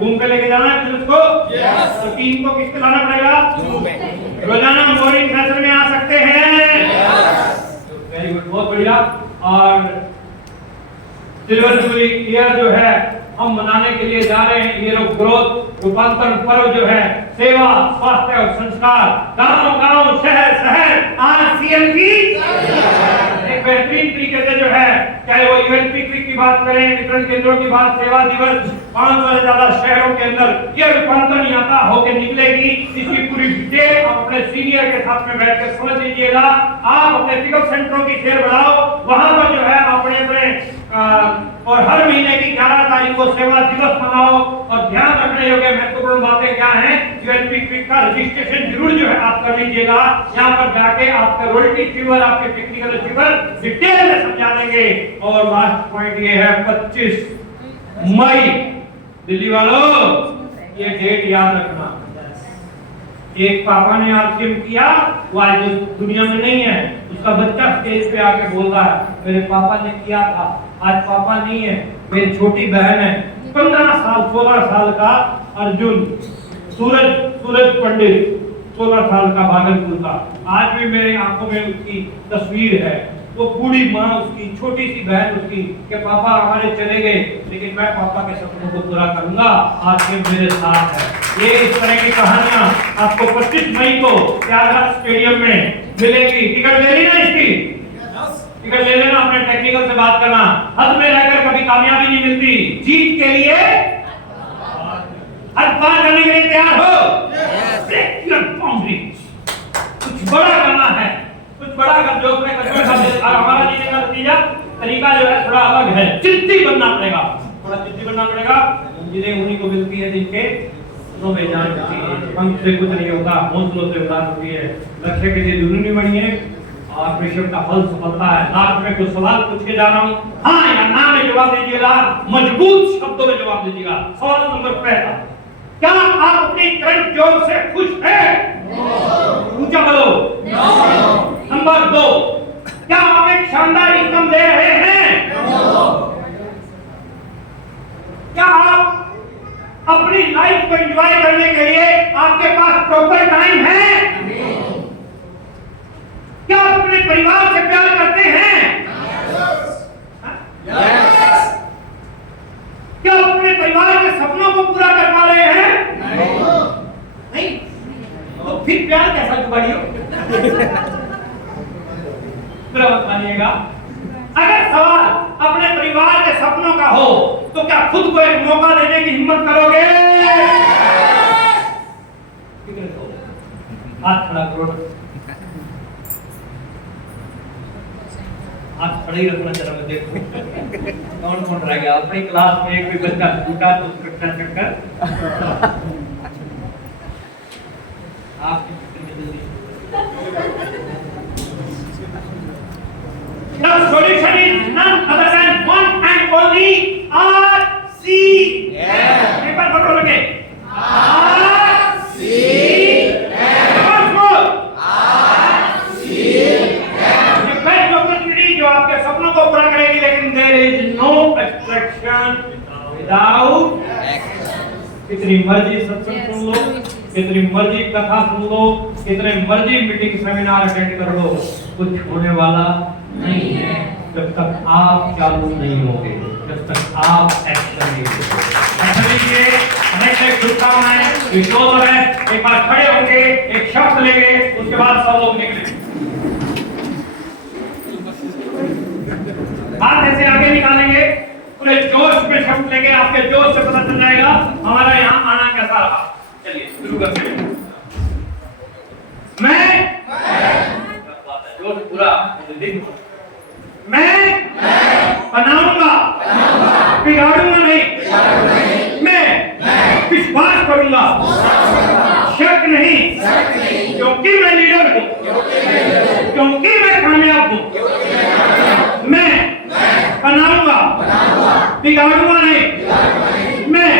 जूम पे लेके जाना है बिजनेस को। तो टीम को किस पे लाना पड़ेगा? जूम पे। रोजाना मॉर्निंग सेशन में आ सकते हैं। वेरी गुड, बहुत बढ़िया। और सिल्वर जुबली ईयर जो है हम मनाने के लिए जा रहे हैं, ईयर ऑफ ग्रोथ, रूपांतरण पर्व जो है, सेवा, स्वास्थ्य और संस्कार, गांव-गांव, शहर-शहर, आज सीएम की एक बेहतरीन तरीके से जो है, चाहे वो यूएनपी की बात करें, वितरण केंद्रों की बात, सेवा दिवस, 500 से ज्यादा शहरों के अंदर ये रूपांतरण यात्रा होकर निकलेगी। इसकी पूरी डिटेल आप अपने सीनियर के साथ में बैठ कर समझ लीजिएगा। आप अपने पिकअप सेंटरों की शेयर बढ़ाओ, वहां पर जो है अपने और हर महीने की 11 तारीख को सेवा दिवस मनाओ। और ध्यान रखने योग्य महत्वपूर्ण बातें क्या हैं? यूएनपी क्विक का रजिस्ट्रेशन जरूर जो है आप कर लीजिएगा। यहाँ पर जाके आपका रॉयल्टी फीवर, आपके टेक्निकल फीवर डिटेल में समझा देंगे। और लास्ट पॉइंट ये है 25 मई, दिल्ली वालों ये डेट याद रखना। एक पापा ने आरसीएम किया, वो आज दुनिया में नहीं है, उसका बच्चा स्टेज पे आके बोल रहा है मेरे पापा ने किया था, आज पापा नहीं है, मेरी छोटी बहन है, 15 साल 16 साल का अर्जुन, सूरज पंडित 16 साल का भागलपुर का, आज भी मेरी आंखों में उसकी तस्वीर है। वो बूढ़ी माँ उसकी, छोटी सी बहन उसकी, कि पापा हमारे चले गए लेकिन मैं पापा के सपनों को पूरा करूंगा, आज के मेरे साथ है। ये इस तरह की कहानियां आपको 25 मई को त्यागराज स्टेडियम में मिलेगी। टिकट ले ली ना इसकी? टिकट ले लेना, अपने टेक्निकल से बात करना। हद में रहकर कभी कामयाबी नहीं मिलती, जीत के लिए हद पार करने के लिए तैयार हो। ब्रेक योर बाउंड्रीज, कुछ बड़ा करना है, कुछ बड़ा कर जो अपने कदम का हमारा जीने का नतीजा तरीका जो है थोड़ा अलग है। चित्ती बनना पड़ेगा, थोड़ा चित्ती बनना पड़ेगा। जिन्हें उन्हीं को मिलती है जिनके नो बेजान होती है, पंख से कुछ नहीं होता, हौसलों से उदास होती है। लक्ष्य के लिए दुनिया बनिए और प्रेशर का फल सफलता है। लास्ट में कुछ सवाल पूछ के जा रहा हूँ, हाँ या ना में जवाब दीजिएगा, मजबूत शब्दों में जवाब दीजिएगा। सवाल नंबर पहला, क्या आप अपनी करंट जॉब से खुश हैं? ऊंचा बोलो। नंबर 2, क्या आप एक शानदार इनकम दे रहे हैं? क्या आप अपनी लाइफ को एंजॉय करने के लिए आपके पास प्रॉपर टाइम है? क्या आप अपने परिवार से प्यार करते हैं? क्या आप अपने परिवार के सपनों को पूरा कर पा रहे हैं? नहीं। तो फिर प्यार कैसा जुगाड़ियो? मत मानिएगा। अगर सवाल अपने परिवार के सपनों का हो तो क्या खुद को एक मौका देने की हिम्मत करोगे? हाथ खड़ा करो, हाथ खड़े ही रखना जरा, मैं देखूं कौन कौन रह गया। अपनी क्लास में एक भी बच्चा टूटा तो उसका चक्कर आपकी The solution is none other than one and only RC. एक बार बोलो लगे RC. Once more RC. The best opportunity जो आपके सपनों को पूरा करेगी, लेकिन there is no attraction without action. कितनी मर्जी सत्संग सुन लो, कितनी मर्जी कथा सुन लो, कितने मर्जी मीटिंग सेमिनार अटेंड कर लो, कुछ होने वाला नहीं है जब तक आप चालू नहीं होंगे, जब तक आप एक्शन नहीं लेंगे। अनेक शुभकामनाएं, विश्वास है। एक बार खड़े होंगे, एक शब्द लेंगे, उसके बाद सब लोग निकलेंगे। हाथ ऐसे शब्द लेंगे, आपके जोश से पता चल जाएगा हमारा यहाँ आना कैसा रहा। चलिए शुरू करते हैं। मैं जोश पूरा मैं बनाऊंगा, बिगाड़ूंगा नहीं, मैं विश्वास करूंगा, शक नहीं, क्योंकि मैं लीडर हूं, क्योंकि मैं कामयाब हूं। मैं बनाऊंगा, बिगाड़ूंगा नहीं, मैं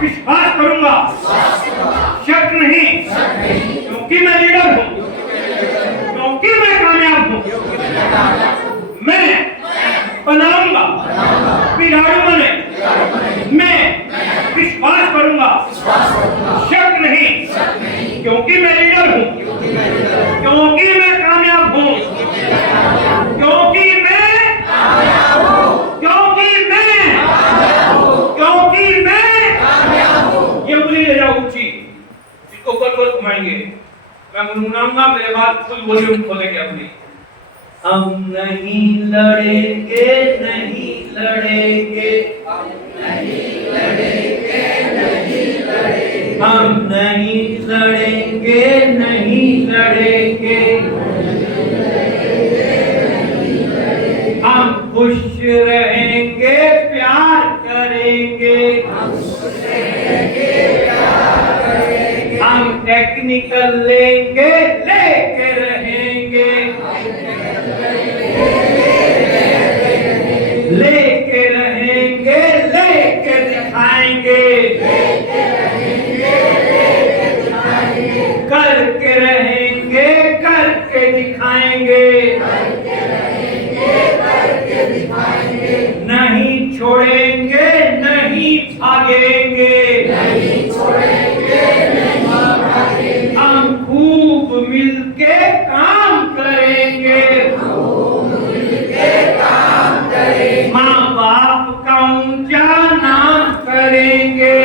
विश्वास करूंगा, शक नहीं, क्योंकि मैं लीडर हूं, क्योंकि मैं कामयाब हूं। मैं बनाऊंगा, बिगाड़ूंगा नहीं, मैं विश्वास करूंगा, शक नहीं, क्योंकि मैं लीडर हूं, क्योंकि मैं कामयाब हूं, क्योंकि मैं ये उंगली ले जाओ ऊंची, इसको गोल गोल घुमाएंगे, मैं गुनगुनाऊंगा, मेरे बाद फुल वॉल्यूम खोलेंगे अपनी। हम नहीं लड़ेंगे, नहीं लड़ेंगे, हम नहीं लड़ेंगे, नहीं लड़ेंगे, हम नहीं लड़ेंगे, नहीं लड़ेंगे, हम खुश रहेंगे, प्यार करेंगे, हम खुश रहेंगे, प्यार करेंगे, हम टेक्निकल लेंगे, लेके रहेंगे, लेके रहेंगे, लेके दिखाएंगे, करके रहेंगे, करके दिखाएंगे, नहीं छोड़ेंगे, नहीं भागेंगे, नहीं छोड़ेंगे, नहीं भागेंगे, हम खूब मिलके काम करेंगे, खूब मिलके काम करेंगे, माँ बाप का ऊंचा नाम करेंगे,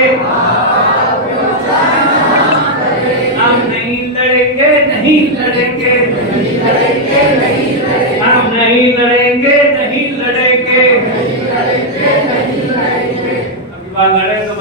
हम नहीं लड़ेंगे, नहीं लड़ेंगे, नहीं लड़ेंगे, नहीं लड़ेंगे, हम नहीं लड़ेंगे, नहीं लड़ेंगे, नहीं लड़ेंगे, नहीं लड़ेंगे, अभी बात लड़े तो